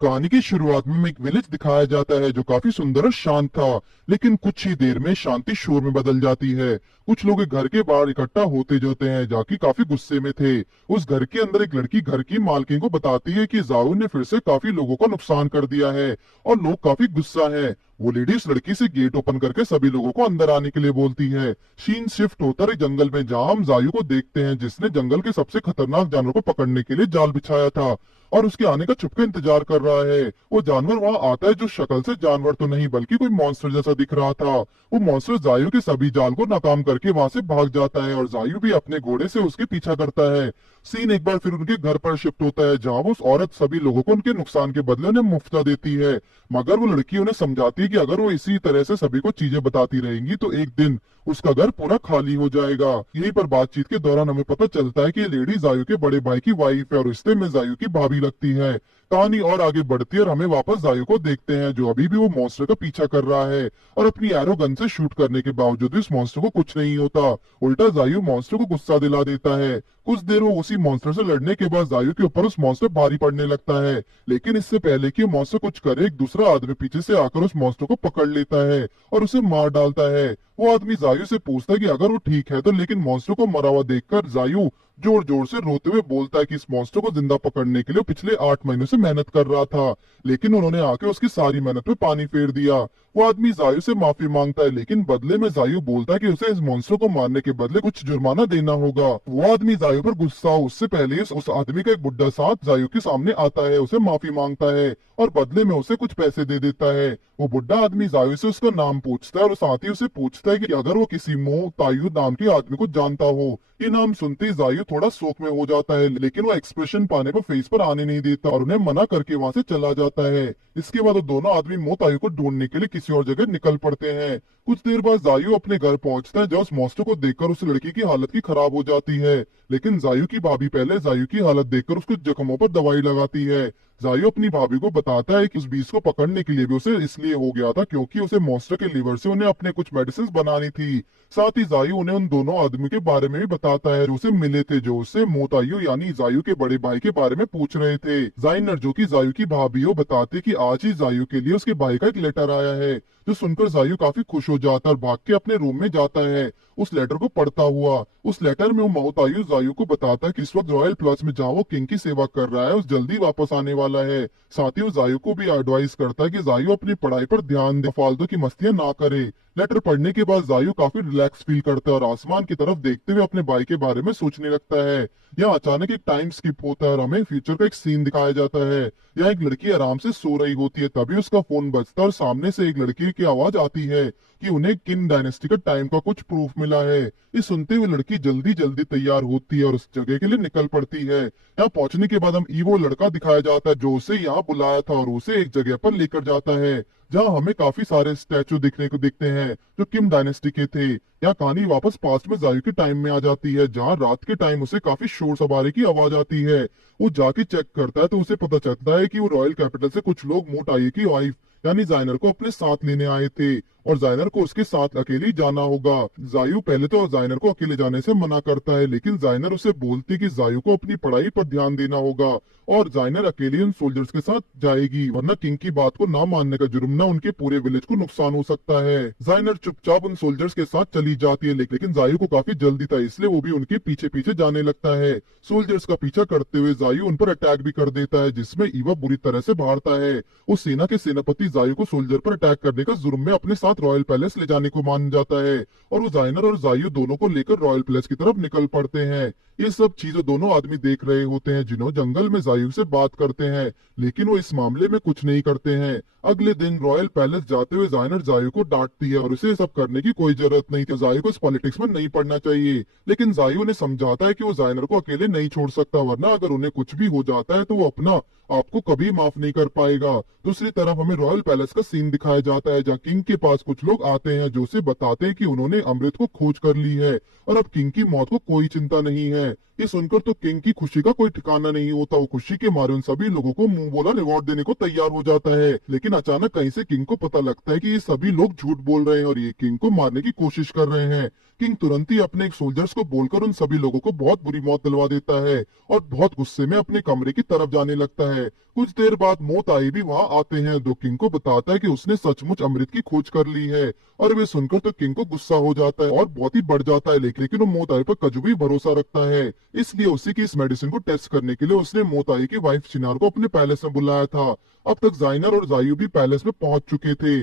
कहानी की शुरुआत में एक विलेज दिखाया जाता है जो काफी सुंदर और शांत था। लेकिन कुछ ही देर में शांति शोर में बदल जाती है। कुछ लोग एक घर के बाहर इकट्ठा होते जाते हैं, जाकी काफी गुस्से में थे। उस घर के अंदर एक लड़की घर की मालकिन को बताती है कि जाऊ ने फिर से काफी लोगों का नुकसान कर दिया है और लोग काफी गुस्सा है। वो लेडी उस लड़की से गेट ओपन करके सभी लोगों को अंदर आने के लिए बोलती है। सीन शिफ्ट होता है जंगल में, जहां हम जायु को देखते हैं जिसने जंगल के सबसे खतरनाक जानवर को पकड़ने के लिए जाल बिछाया था और उसके आने का छुपके इंतजार कर रहा है। वो जानवर वहां आता है जो शक्ल से जानवर तो नहीं बल्कि कोई मॉन्स्टर जैसा दिख रहा था। वो मॉन्स्टर जायु के सभी जाल को नाकाम करके वहां से भाग जाता है और जायु भी अपने घोड़े से उसके पीछा करता है। सीन एक बार फिर उनके घर पर शिफ्ट होता है, जहां वो उस औरत सभी लोगों को उनके नुकसान के बदले उन्हें मुफ्ता देती है। मगर वो लड़की उन्हें समझाती है कि अगर वो इसी तरह से सभी को चीजें बताती रहेंगी तो एक दिन उसका घर पूरा खाली हो जाएगा। यहीं पर बातचीत के दौरान हमें पता चलता है कि ये लेडी जायु के बड़े भाई की वाइफ है और रिश्ते में जायु की भाभी लगती है। कहानी और आगे बढ़ती है और हमें वापस जायु को देखते हैं जो अभी भी वो मॉन्स्टर का पीछा कर रहा है और अपनी एरो गन से शूट करने के बावजूद भी उस मॉन्स्टर को कुछ नहीं होता। उल्टा जायु मॉन्स्टर को गुस्सा दिला देता है। कुछ देर वो उसी मॉन्स्टर से लड़ने के बाद जायु के ऊपर उस मॉन्स्टर भारी पड़ने लगता है। लेकिन इससे पहले कि मॉन्स्टर कुछ करे, एक दूसरा आदमी पीछे से आकर उस मॉन्स्टर को पकड़ लेता है और उसे मार डालता है। वो आदमी जायु से पूछता है कि अगर वो ठीक है तो, लेकिन मॉन्स्टर को मरा हुआ देखकर जायु जोर जोर से रोते हुए बोलता है कि इस मॉन्स्टर को जिंदा पकड़ने के लिए पिछले 8 महीनों से मेहनत कर रहा था, लेकिन उन्होंने आके उसकी सारी मेहनत पे पानी फेर दिया। वो आदमी जायु से माफी मांगता है, लेकिन बदले में जायु बोलता है कि उसे इस मॉन्स्टर को मारने के बदले कुछ जुर्माना देना होगा। वो आदमी जायु पर गुस्सा हो, उससे पहले उस आदमी का एक बुड्ढा साथ जायु के सामने आता है, उसे माफी मांगता है और बदले में उसे कुछ पैसे दे देता है। वो बुड्ढा आदमी जायु से उसका नाम पूछता है और साथ ही उसे पूछता है कि अगर वो किसी मो तायु नाम के आदमी को जानता हो। ये नाम सुनते ही जायु थोड़ा शोक में हो जाता है, लेकिन वो एक्सप्रेशन पाने पर फेस पर आने नहीं देता और उन्हें मना करके वहां से चला जाता है। इसके बाद वो दोनों आदमी मो तायु को ढूंढने के लिए किसी और जगह निकल पड़ते हैं। कुछ देर बाद जायु अपने घर पहुंचता है, जब उस मॉन्स्टर को देखकर उस लड़की की हालत की खराब हो जाती है। लेकिन जायु की भाभी पहले जायु की हालत देखकर उसके जख्मों पर दवाई लगाती है। जायु अपनी भाभी को बताता है कि उस बीज को पकड़ने के लिए भी उसे इसलिए हो गया था क्योंकि उसे मॉन्स्टर के लिवर से उन्हें अपने कुछ मेडिसिन बनानी थी। साथ ही जायु उन्हें उन दोनों आदमी के बारे में भी बताता है जो उसे मिले थे, जो उससे मोतायु यानी जायु के बड़े भाई के बारे में पूछ रहे थे। जाइनर जो कि जायु की भाभी हो बताते कि आज ही जायु के लिए उसके भाई का एक लेटर आया है, जो सुनकर जायु काफी खुश हो जाता है और भाग के अपने रूम में जाता है। उस लेटर को पढ़ता हुआ उस लेटर में वो मोतायु जायु को बताता है कि इस वक्त रॉयल प्लस में जहाँ वो किंग की सेवा कर रहा है उस जल्दी वापस आने वाला है। साथ ही वो जायु को भी एडवाइस करता है कि जायु अपनी पढ़ाई पर ध्यान दे, फालतू की मस्तियां ना करे। लेटर पढ़ने के बाद जायु काफी रिलैक्स फील करता है और आसमान की तरफ देखते हुए अपने भाई के बारे में सोचने लगता है। यहाँ अचानक एक टाइम स्किप होता है और हमें फ्यूचर का एक सीन दिखाया जाता है। यहाँ एक लड़की आराम से सो रही होती है, तभी उसका फोन बजता है और सामने से एक लड़की की आवाज आती है कि उन्हें किन डायनेस्टी का टाइम का कुछ प्रूफ मिला है। ये सुनते हुए लड़की जल्दी जल्दी तैयार होती है और उस जगह के लिए निकल पड़ती है। यहाँ पहुंचने के बाद हम ईवो लड़का दिखाया जाता है जो उसे यहाँ बुलाया था और उसे एक जगह पर लेकर जाता है जहाँ हमें काफी सारे स्टैचू दिखने को दिखते हैं जो किम डायनेस्टी के थे। यहाँ कहानी वापस पास्ट में जायु के टाइम में आ जाती है, जहाँ रात के टाइम उसे काफी शोर शराबे की आवाज आती है। वो जाके चेक करता है तो उसे पता चलता है कि वो रॉयल कैपिटल से कुछ लोग मोटाई की वाइफ यानी जाइनर को अपने साथ लेने आए थे और जाइनर को उसके साथ अकेले ही जाना होगा। जायु पहले तो जाइनर को अकेले जाने से मना करता है, लेकिन जाइनर उसे बोलती कि जायु को अपनी पढ़ाई पर ध्यान देना होगा और जाइनर अकेले उन सोल्जर्स के साथ जाएगी, वरना किंग की बात को ना मानने का जुर्म उनके पूरे विलेज को नुकसान हो सकता है। जाइनर चुपचाप उन सोल्जर्स के साथ चली जाती है, लेकिन जायु को काफी जल्दी था इसलिए वो भी उनके पीछे पीछे जाने लगता है। सोल्जर्स का पीछा करते हुए जायु उन पर अटैक भी कर देता है, जिसमें ईवा बुरी तरह से हारता है। उस सेना के सेनापति जायु को सोल्जर पर अटैक करने का जुर्म में अपने साथ रॉयल पैलेस ले जाने को मान जाता है और वो जाइनर और जायु दोनों को लेकर रॉयल पैलेस की तरफ निकल पड़ते हैं। ये सब चीजें दोनों आदमी देख रहे होते हैं जिन्हों जंगल में जायु से बात करते हैं, लेकिन वो इस मामले में कुछ नहीं करते हैं। अगले दिन रॉयल पैलेस जाते हुए जाइनर जायु को डांटती है और उसे सब करने की कोई जरूरत नहीं थी, जायु को इस पॉलिटिक्स में नहीं पढ़ना चाहिए। लेकिन जायु ने समझाता है कि वो जाइनर को अकेले नहीं छोड़ सकता, वरना अगर उन्हें कुछ भी हो जाता है तो वो अपना आपको कभी माफ नहीं कर पाएगा। दूसरी तरफ हमें रॉयल पैलेस का सीन दिखाया जाता है जहाँ किंग के पास कुछ लोग आते हैं जो उसे बताते हैं कि उन्होंने अमृत को खोज कर ली है और अब किंग की मौत को कोई चिंता नहीं है। ये सुनकर तो किंग की खुशी का कोई ठिकाना नहीं होता। वो खुशी के मारे उन सभी लोगों को मुंह बोला रिवॉर्ड देने को तैयार हो जाता है। लेकिन अचानक कहीं से किंग को पता लगता है कि ये सभी लोग झूठ बोल रहे हैं और ये किंग को मारने की कोशिश कर रहे हैं। किंग तुरंत ही अपने एक सोल्जर्स को बोलकर उन सभी लोगों को बहुत बुरी मौत दिलवा देता है और बहुत गुस्से में अपने कमरे की तरफ जाने लगता है। कुछ देर बाद मोताई भी वहां आते हैं, जो किंग को बताता है कि उसने सचमुच अमृत की खोज कर ली है। और वे सुनकर तो किंग को गुस्सा हो जाता है और बहुत ही बढ़ जाता है, लेकिन वो मोताई पर कजू भी भरोसा रखता है। इसलिए उसी की इस मेडिसिन को टेस्ट करने के लिए उसने मोताई की वाइफ चिनार को अपने पैलेस में बुलाया था। अब तक जाइनर और जायू भी पैलेस में पहुंच चुके थे।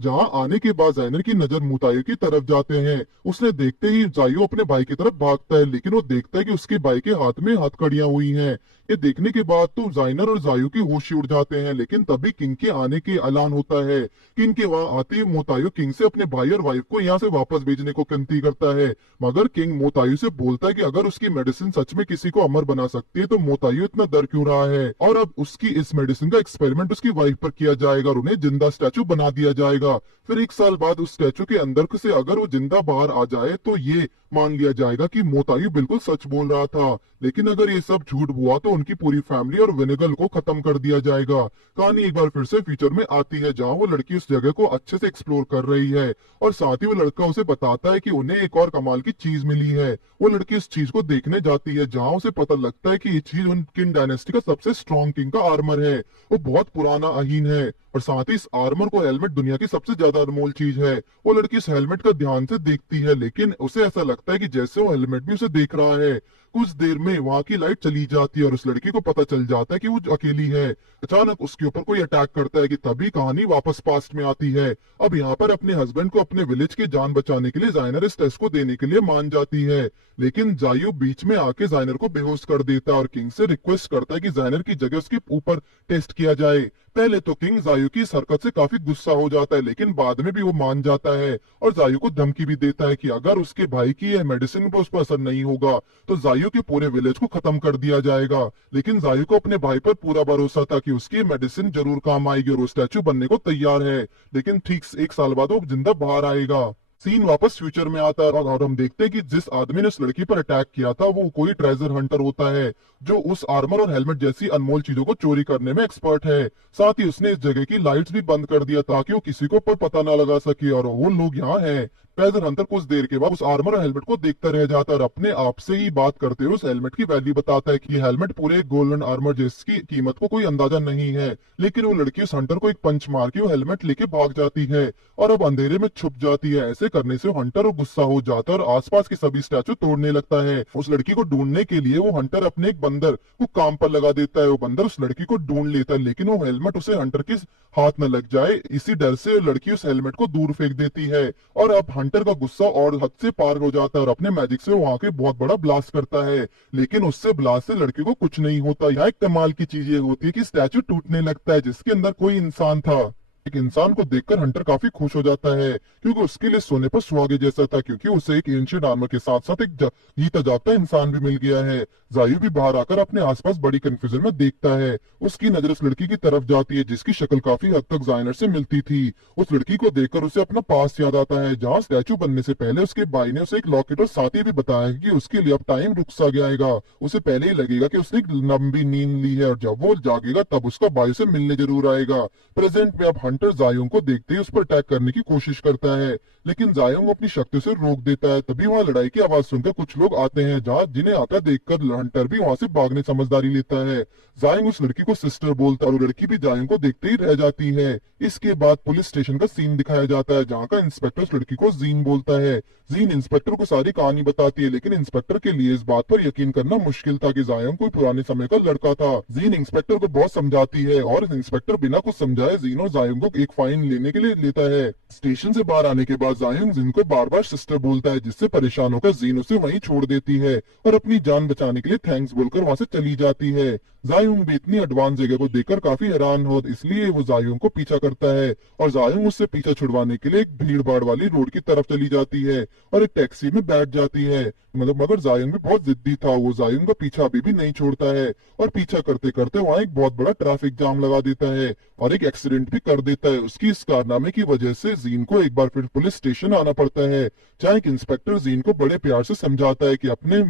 जहां आने के बाद जाइनर की नजर मुतायु की तरफ जाते हैं। उसने देखते ही जायू अपने भाई की तरफ भागता है, लेकिन वो देखता है कि उसके भाई के हाथ में हथकड़ियां हुई हैं। ये देखने के बाद तो जाइनर और जायू की होश ही उड़ जाते हैं, लेकिन तभी किंग के आने के ऐलान होता है। किंग के वहां आते ही मोतायु किंग से अपने भाई और वाइफ को यहाँ से वापस भेजने को विनती करता है। मगर किंग मोतायु से बोलता है कि अगर उसकी मेडिसिन सच में किसी को अमर बना सकती है तो मोतायु इतना डर क्यों रहा है। और अब उसकी इस मेडिसिन का एक्सपेरिमेंट उसकी वाइफ पर किया जाएगा और उन्हें जिंदा स्टैचू बना दिया जाएगा। फिर 1 साल बाद उस स्टैचू के अंदर से अगर वो जिंदा बाहर आ जाए तो ये मान लिया जाएगा कि मोतायु बिल्कुल सच बोल रहा था। लेकिन अगर ये सब झूठ हुआ तो उनकी पूरी फैमिली और विनेगल को खत्म कर दिया जाएगा। कहानी एक बार फिर से फ्यूचर में आती है, जहाँ वो लड़की उस जगह को अच्छे से एक्सप्लोर कर रही है और साथ ही वो लड़का उसे बताता है कि उन्हें एक और कमाल की चीज मिली है। वो लड़की इस चीज को देखने जाती है, जहाँ उसे पता लगता है कि ये चीज उन किंग डायनेस्टी का सबसे स्ट्रॉन्ग किंग का आर्मर है। वो बहुत पुराना अहीन है और साथ ही इस आर्मर को हेलमेट दुनिया की सबसे ज्यादा अनमोल चीज है। वो लड़की इस हेलमेट का ध्यान से देखती है, लेकिन उसे ऐसा लगता है कि जैसे वो हेलमेट भी उसे देख रहा है। कुछ देर में वहां की लाइट चली जाती है और उस लड़की को पता चल जाता है कि वो अकेली है। अचानक उसके ऊपर कोई अटैक करता है कि तभी कहानी वापस पास्ट में आती है। अब यहाँ पर अपने हस्बैंड को अपने विलेज की जान बचाने के लिए जाइनर इस टेस्ट को देने के लिए मान जाती है, लेकिन जायू बीच में आके जाइनर को बेहोश कर देता है और किंग से रिक्वेस्ट करता है कि जाइनर की जगह उसके ऊपर टेस्ट किया जाए। पहले तो किंग जायू की इस हरकत से काफी गुस्सा हो जाता है, लेकिन बाद में भी वो मान जाता है और जायू को धमकी भी देता है कि अगर उसके भाई की यह मेडिसिन पर उस पर असर नहीं होगा तो जायू के पूरे विलेज को खत्म कर दिया जाएगा। लेकिन जायू को अपने भाई पर पूरा भरोसा था कि उसकी मेडिसिन जरूर काम आएगी और वो स्टैचू बनने को तैयार है। लेकिन ठीक 1 साल बाद वो जिंदा बाहर आएगा। सीन वापस फ्यूचर में आता है और हम देखते हैं कि जिस आदमी ने उस लड़की पर अटैक किया था वो कोई ट्रेजर हंटर होता है, जो उस आर्मर और हेलमेट जैसी अनमोल चीजों को चोरी करने में एक्सपर्ट है। साथ ही उसने इस जगह की लाइट्स भी बंद कर दिया ताकि वो किसी को पर पता ना लगा सके और वो लोग यहाँ हैं। ट्रेजर हंटर कुछ देर के बाद उस आर्मर और हेलमेट को देखता रह जाता है और अपने आप से ही बात करते हुए उस हेलमेट की वैल्यू बताता है कि ये हेलमेट पूरे गोल्डन आर्मर जिसकी कीमत को कोई अंदाजा नहीं है। लेकिन वो लड़की उस हंटर को एक पंच मार के वो हेलमेट लेके भाग जाती है और अब अंधेरे में छुप जाती है। ऐसे करने से हंटर वो गुस्सा हो जाता है और आसपास के सभी स्टैचू तोड़ने लगता है। उस लड़की को ढूंढने के लिए वो हंटर अपने एक बंदर को काम पर लगा देता है। वो बंदर उस लड़की को ढूंढ लेता है, लेकिन वो हेलमेट उसे हंटर के हाथ न लग जाए इसी डर से लड़की उस हेलमेट को दूर फेंक देती है। और अब हंटर का गुस्सा और हद से पार हो जाता है और अपने मैजिक से वहां के बहुत बड़ा ब्लास्ट करता है, लेकिन उससे ब्लास्ट से लड़की को कुछ नहीं होता। यहाँ एक कमाल की चीज ये होती है कि स्टैचू टूटने लगता है जिसके अंदर कोई इंसान था। एक इंसान को देखकर हंटर काफी खुश हो जाता है क्योंकि उसके लिए सोने पर सुहागे जैसा था, क्योंकि उसे एक एंशिएंट आर्मर के साथ साथ एक जीता जागता इंसान भी मिल गया है। जायू भी बाहर आकर अपने आसपास बड़ी कंफ्यूजन में देखता है। उसकी नजर उस लड़की की तरफ जाती है जिसकी शक्ल काफी हद तक जाइनर से मिलती थी। उस लड़की को देखकर उसे अपना पास याद आता है, जहाँ स्टैचू बनने से पहले उसके भाई ने उसे एक लॉकेट और साथ ही भी बताया कि उसके लिए अब टाइम रुक सा जाएगा। उसे पहले ही लगेगा कि उसने एक लंबी नींद ली है और जब वो जागेगा तब उसका भाई से मिलने जरूर आएगा। प्रेजेंट में अब हंटर जायोंग को देखते ही उस पर अटैक करने की कोशिश करता है, लेकिन जायोंग अपनी शक्ति से रोक देता है। तभी वहां लड़ाई की आवाज सुनकर कुछ लोग आते हैं, जहाँ जिन्हें आता देखकर हंटर भी वहां से भागने समझदारी लेता है। जायोंग उस लड़की को सिस्टर बोलता है और लड़की भी जायोंग को देखते ही रह जाती है। इसके बाद पुलिस स्टेशन का सीन दिखाया जाता है, जहाँ का इंस्पेक्टर उस लड़की को जीन बोलता है। जीन इंस्पेक्टर को सारी कहानी बताती है, लेकिन इंस्पेक्टर के लिए इस बात पर यकीन करना मुश्किल था कि जायोंग कोई पुराने समय का लड़का था। जीन इंस्पेक्टर को बहुत समझाती है और इंस्पेक्टर बिना कुछ समझाए जीन और जायोंग को एक फाइन लेने के लिए लेता है। स्टेशन से बाहर आने के बाद जायोंग जीन को बार बार सिस्टर बोलता है, जिससे परेशान होकर जीन उसे वहीं छोड़ देती है और अपनी जान बचाने के लिए थैंक्स बोलकर वहां से चली जाती है। जायोंग भी इतनी एडवांस जगह को देखकर काफी हैरान हो, इसलिए वो जायोंग को पीछा करता है और जायोंग उससे पीछा छुड़वाने के लिए एक भीड़ भाड़ वाली रोड की तरफ चली जाती है और एक टैक्सी में बैठ जाती है। मगर जायोंग भी बहुत जिद्दी था, वो जायोंग का पीछा अभी भी नहीं छोड़ता है और पीछा करते करते वहां एक बहुत बड़ा ट्रैफिक जाम लगा देता है और एक एक्सीडेंट भी कर देता है। उसकी इस कारनामे की वजह से जीन को एक बार फिर पुलिस स्टेशन आना पड़ता है, जहाँ एक इंस्पेक्टर जीन को बड़े प्यार से समझाता है कि अपने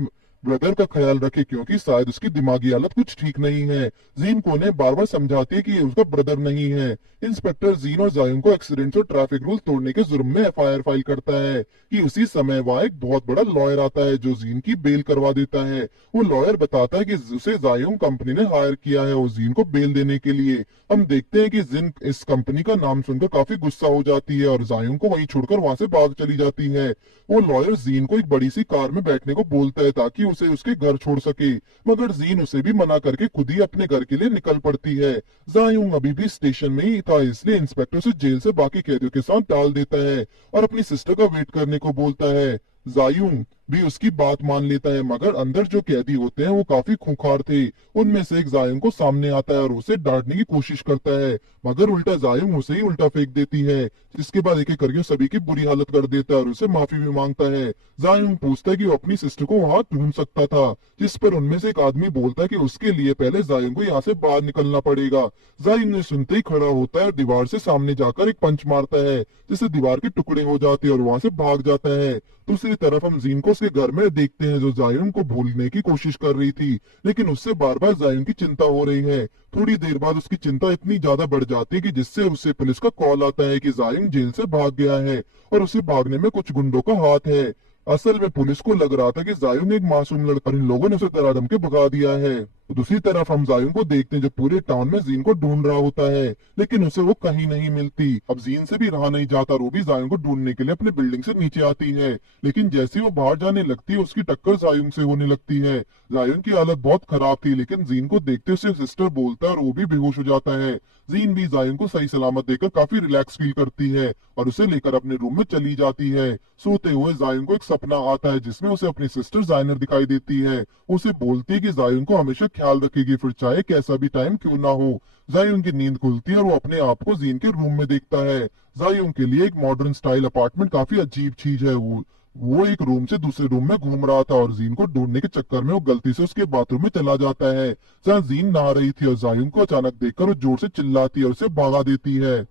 ब्रदर का ख्याल रखे क्योंकि शायद उसकी दिमागी हालत कुछ ठीक नहीं है। जीन को उन्हें बार बार समझाती है कि ये उसका ब्रदर नहीं है। इंस्पेक्टर जीन और जायुंग को एक्सीडेंट और ट्रैफिक रूल तोड़ने के जुर्म में एफआईआर फाइल करता है कि उसी समय वहाँ एक बहुत बड़ा लॉयर आता है जो जीन की बेल करवा देता है। वो लॉयर बताता है कि उसे जायुंग कंपनी ने हायर किया है और जीन को बेल देने के लिए। हम देखते हैं कि जिन इस कंपनी का नाम सुनकर काफी गुस्सा हो जाती है और जायुंग को वहीं छोड़कर वहां से भाग चली जाती है। वो लॉयर जीन को एक बड़ी सी कार में बैठने को बोलता है ताकि उसे उसके घर छोड़ सके, मगर जीन उसे भी मना करके खुद ही अपने घर के लिए निकल पड़ती है। जायुंग अभी भी स्टेशन में ही था, इसलिए इंस्पेक्टर से जेल से बाकी कैदियों के साथ डाल देता है और अपनी सिस्टर का वेट करने को बोलता है। जायुंग भी उसकी बात मान लेता है, मगर अंदर जो कैदी होते हैं वो काफी खूंखार थे। उनमें से एक जायुंग को सामने आता है और उसे डांटने की कोशिश करता है, मगर उल्टा जायुंग उसे ही उल्टा फेंक देती है। जिसके बाद एक एक करके सभी की बुरी हालत कर देता है और उसे माफी भी मांगता है। जायुंग पूछता है कि वो अपनी सिस्टर को वहां ढूंढ सकता था, जिस पर उनमें से एक आदमी बोलता है कि उसके लिए पहले जायुंग को यहाँ से बाहर निकलना पड़ेगा। जायुंग ने सुनते ही खड़ा होता है और दीवार से सामने जाकर एक पंच मारता है, जिससे दीवार के टुकड़े हो जाते हैं और वहां से भाग जाता है। दूसरी तरफ हम जीन को उसके घर में देखते हैं जो जायुंग को भूलने की कोशिश कर रही थी, लेकिन उससे बार बार जायुंग की चिंता हो रही है। थोड़ी देर बाद उसकी चिंता इतनी ज्यादा बढ़ जाती है कि जिससे उसे पुलिस का कॉल आता है कि जायुंग जेल से भाग गया है और उसे भागने में कुछ गुंडों का हाथ है। असल में पुलिस को लग रहा था कि जायुंग एक मासूम लड़का, और इन लोगों ने उसे डरा धमके भगा दिया है। दूसरी तरफ हम जायुंग को देखते हैं जो पूरे टाउन में जीन को ढूंढ रहा होता है, लेकिन उसे वो कहीं नहीं मिलती। अब जीन से भी रहा नहीं जाता, वो भी जायुंग को ढूंढने के लिए अपने बिल्डिंग से नीचे आती है, लेकिन जैसे वो बाहर जाने लगती है उसकी टक्कर जायुंग से होने लगती है। जायुंग की हालत बहुत खराब थी, लेकिन जीन को देखते उसे सिस्टर बोलता है और वो भी बेहोश हो जाता है। जीन भी जायुंग को सही सलामत देखकर काफी रिलैक्स फील करती है और उसे लेकर अपने रूम में चली जाती है। सोते हुए जायुंग को एक सपना आता है जिसमें उसे अपनी सिस्टर जाइनर दिखाई देती है। उसे बोलती है कि जायुंग को हमेशा ख्याल रखेगी, फिर चाहे कैसा भी टाइम क्यों ना हो। जायुंग की नींद खुलती है और वो अपने आप को जीन के रूम में देखता है। जायुंग के लिए एक मॉडर्न स्टाइल अपार्टमेंट काफी अजीब चीज है। वो एक रूम से दूसरे रूम में घूम रहा था और जीन को ढूंढने के चक्कर में वो गलती से उसके बाथरूम में चला जाता है जहाँ जीन नहा रही थी और जायुंग को अचानक देखकर वो जोर से चिल्लाती है और उसे भगा देती है।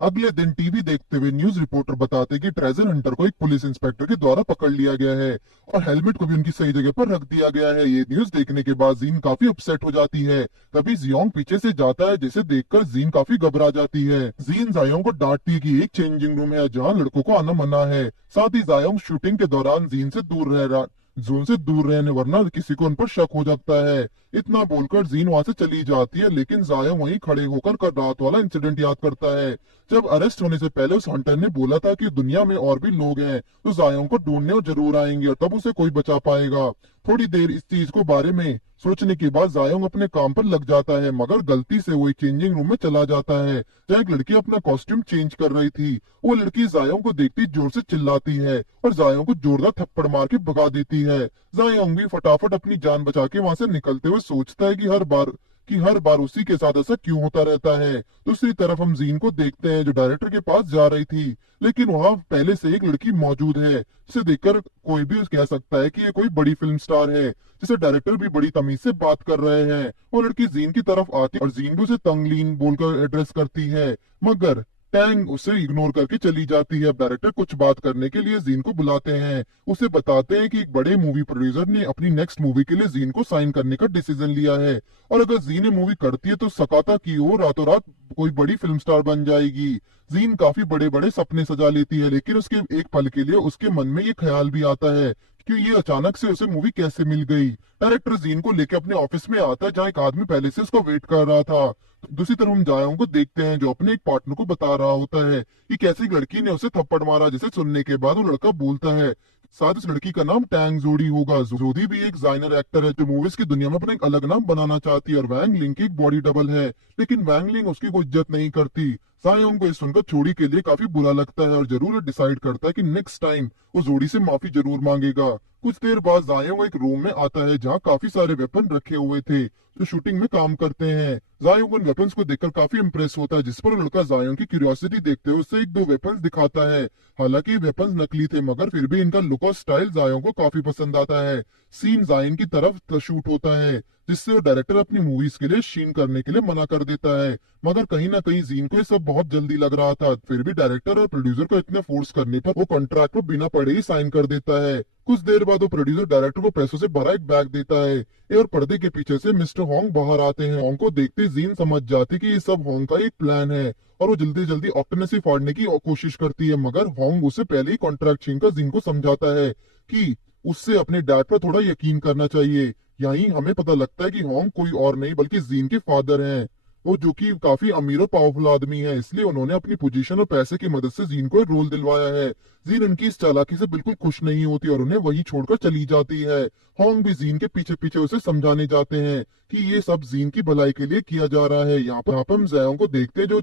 अगले दिन टीवी देखते हुए न्यूज रिपोर्टर बताते हैं कि ट्रेजर हंटर को एक पुलिस इंस्पेक्टर के द्वारा पकड़ लिया गया है और हेलमेट को भी उनकी सही जगह पर रख दिया गया है। ये न्यूज देखने के बाद जीन काफी अपसेट हो जाती है। तभी जियोंग पीछे से जाता है, जिसे देखकर जीन काफी घबरा जाती है। जीन जायोंग को डांटती है कि एक चेंजिंग रूम है जहाँ लड़कों को आना मना है। साथ ही जायोंग शूटिंग के दौरान जीन से दूर रह रहा जोन से दूर रहने, वरना किसी को उन पर शक हो जाता है। इतना बोलकर जीन वहां से चली जाती है, लेकिन जाया वहीं खड़े होकर कल रात वाला इंसिडेंट याद करता है जब अरेस्ट होने से पहले उस हंटर ने बोला था कि दुनिया में और भी लोग हैं तो जायों को ढूंढने और जरूर आएंगे और तब उसे कोई बचा पाएगा। थोड़ी देर इस चीज को बारे में सोचने के बाद जायोंग अपने काम पर लग जाता है, मगर गलती से वो एक चेंजिंग रूम में चला जाता है जहाँ एक लड़की अपना कॉस्ट्यूम चेंज कर रही थी। वो लड़की जायोंग को देखती जोर से चिल्लाती है और जायोंग को जोरदार थप्पड़ मार के भगा देती है। जायोंग भी फटाफट अपनी जान बचा के वहां से निकलते हुए सोचता है कि हर बार उसी के साथ ऐसा क्यों होता रहता है। दूसरी तरफ हम जीन को देखते हैं जो डायरेक्टर के पास जा रही थी, लेकिन वहां पहले से एक लड़की मौजूद है जिसे देखकर कोई भी कह सकता है कि ये कोई बड़ी फिल्म स्टार है, जिसे डायरेक्टर भी बड़ी तमीज से बात कर रहे हैं। वो लड़की जीन की तरफ आती और जीन भी उसे तंगलीन बोलकर एड्रेस करती है, मगर टैंग उसे इग्नोर करके चली जाती है। अब डायरेक्टर कुछ बात करने के लिए जीन को बुलाते हैं। उसे बताते हैं कि एक बड़े मूवी प्रोड्यूसर ने अपनी नेक्स्ट मूवी के लिए जीन को साइन करने का डिसीजन लिया है और अगर जीन ये मूवी करती है तो सकाता की वो रातों रात कोई बड़ी फिल्म स्टार बन जाएगी। जीन काफी बड़े बड़े सपने सजा लेती है, लेकिन उसके एक पल के लिए उसके मन में ये ख्याल भी आता है कि ये अचानक से उसे मूवी कैसे मिल गई। डायरेक्टर जीन को लेकर अपने ऑफिस में आता है जहाँ एक आदमी पहले से उसका वेट कर रहा था। दूसरी तरफ हम जायोंग को देखते हैं जो अपने एक पार्टनर को बता रहा होता है कि कैसे एक लड़की ने उसे थप्पड़ मारा, जिसे सुनने के बाद वो लड़का बोलता है शायद उस लड़की का नाम टैंग जोडी होगा। जोडी भी एक जाइनर एक्टर है जो मूवीज की दुनिया में अपना एक अलग नाम बनाना चाहती है और वैंग लिंग की एक बॉडी डबल है, लेकिन वैंग लिंग उसकी कोई इज्जत नहीं करती। जायोंग को इस सुनकर जोडी के लिए काफी बुरा लगता है और जरूर डिसाइड करता है कि नेक्स्ट टाइम वो जोडी से माफी जरूर मांगेगा। कुछ देर बाद जायोंग एक रूम में आता है जहाँ काफी सारे वेपन रखे हुए थे जो शूटिंग में काम करते हैं। जायोंग उन वेपन्स को देखकर काफी इंप्रेस होता है, जिस पर लड़का जायोंग की क्यूरियोसिटी देखते हुए उससे एक दो वेपन्स दिखाता है। हालांकि वेपन्स नकली थे, मगर फिर भी इनका लुक और स्टाइल जायोंग को काफी पसंद आता है। सीन जायन की तरफ शूट होता है जिससे वो डायरेक्टर अपनी मूवीज के लिए शीन करने के लिए मना कर देता है। मगर कहीं ना कहीं जीन को ये सब बहुत जल्दी लग रहा था, फिर भी डायरेक्टर और प्रोड्यूसर को इतने फोर्स करने पर वो कॉन्ट्रैक्ट को बिना पढ़े ही साइन कर देता है। कुछ देर बाद वो प्रोड्यूसर डायरेक्टर को पैसों से भरा एक बैग देता है और पर्दे के पीछे से मिस्टर होंग बाहर आते हैं। होंग को देखते ही जीन समझ जाती कि ये सब होंग का एक प्लान है और वो जल्दी जल्दी ऑक्टोपस फाड़ने की कोशिश करती है। मगर होंग उससे पहले ही कॉन्ट्रैक्ट छीनकर जीन को समझाता है कि उससे अपने डैड पर थोड़ा यकीन करना चाहिए। यहीं हमें पता लगता है कि होंग कोई और नहीं बल्कि जीन के फादर हैं, वो जो कि काफी अमीर और पावरफुल आदमी है, इसलिए उन्होंने अपनी पोजीशन और पैसे की मदद से जीन को रोल दिलवाया है। जीन उनकी इस चालाकी से बिल्कुल खुश नहीं होती और उन्हें वही छोड़कर चली जाती है। होंग भी जीन के पीछे पीछे उसे समझाने जाते हैं कि ये सब जीन की भलाई के लिए किया जा रहा है। यहाँ पर हम जयोंग को देखते हैं जो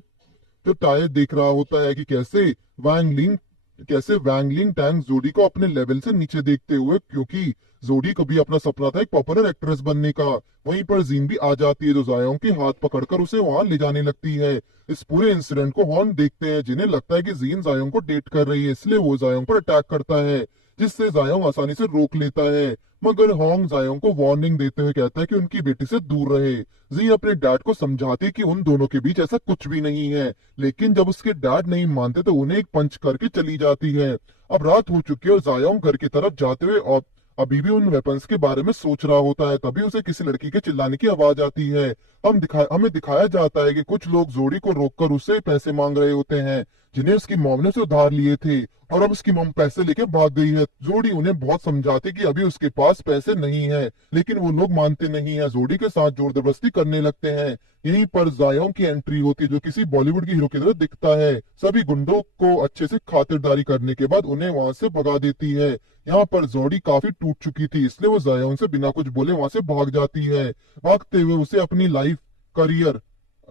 जो टायर देख रहा होता है कि कैसे वैंगलिंग टैंग जोडी को अपने लेवल से नीचे देखते हुए, क्योंकि जोडी को भी अपना सपना था एक पॉपुलर एक्ट्रेस बनने का। वहीं पर जीन भी आ जाती है जो जायोंग के हाथ पकड़कर उसे वहां ले जाने लगती है। इस पूरे इंसिडेंट को हॉर्न देखते हैं, जिन्हें लगता है कि जीन जायोंग को डेट कर रही है, इसलिए वो जायोंग पर अटैक करता है, जिससे जायोंग आसानी से रोक लेता है। मगर होंग जायोंग को वार्निंग देते हुए कहता है कि उनकी बेटी से दूर रहे। जी अपने डैड को समझाती कि उन दोनों के बीच ऐसा कुछ भी नहीं है, लेकिन जब उसके डैड नहीं मानते तो उन्हें एक पंच करके चली जाती है। अब रात हो चुकी है और जायोंग घर की तरफ जाते हुए और अभी भी उन वेपन्स के बारे में सोच रहा होता है, तभी उसे किसी लड़की के चिल्लाने की आवाज आती है। हमें दिखाया जाता है कि कुछ लोग जोड़ी को रोककर उससे पैसे मांग रहे होते हैं, जिन्हें उसकी मॉम ने उसे उधार लिए थे, और अब उसकी मॉम पैसे लेके भाग गई है। जोड़ी उन्हें बहुत समझाती कि अभी उसके पास पैसे नहीं है, लेकिन वो लोग मानते नहीं है, जोड़ी के साथ जोर जबरदस्ती करने लगते हैं। यहीं पर जायोंग की एंट्री होती है, जो किसी बॉलीवुड की हीरो की तरह दिखता है। सभी गुंडों को अच्छे से खातिरदारी करने के बाद उन्हें वहां से भगा देती है। यहाँ पर जोड़ी काफी टूट चुकी थी, इसलिए वो जायोंग से बिना कुछ बोले वहां से भाग जाती है। भागते हुए उसे अपनी लाइफ, करियर,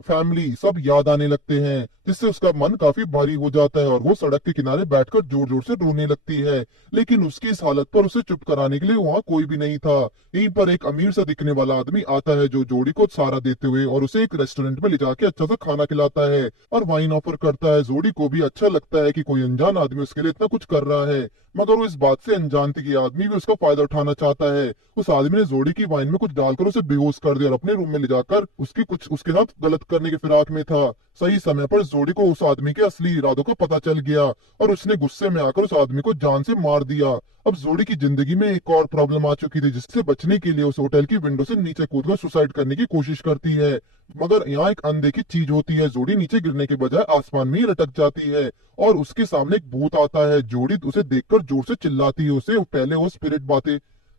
फैमिली सब याद आने लगते हैं, जिससे उसका मन काफी भारी हो जाता है और वो सड़क के किनारे बैठकर जोर जोर से रोने लगती है। लेकिन उसकी इस हालत पर उसे चुप कराने के लिए वहां कोई भी नहीं था। यहीं पर एक अमीर सा दिखने वाला आदमी आता है, जो जोड़ी को सहारा देते हुए और उसे एक रेस्टोरेंट में ले जाके अच्छा सा खाना खिलाता है और वाइन ऑफर करता है। जोड़ी को भी अच्छा लगता है कि कोई अनजान आदमी उसके लिए इतना कुछ कर रहा है, मगर वो इस बात से अनजान थी कि आदमी भी उसका फायदा उठाना चाहता है। उस आदमी ने जोड़ी की वाइन में कुछ डालकर उसे बेहोश कर दिया और अपने रूम में ले जाकर उसके साथ गलत करने के फिराक में था। सही समय पर जोड़ी को उस आदमी के असली इरादों का पता चल गया और उसने गुस्से में आकर उस आदमी को जान से मार दिया। अब जोड़ी की जिंदगी में एक और प्रॉब्लम आ चुकी थी, जिससे बचने के लिए उस होटल की विंडो से नीचे कूदकर सुसाइड करने की कोशिश करती है। मगर यहाँ एक अनदेखी चीज होती है, जोड़ी नीचे गिरने के बजाय आसमान में ही लटक जाती है और उसके सामने एक भूत आता है। जोड़ी उसे देखकर जोर से चिल्लाती है, उसे पहले वो स्पिरिट बातें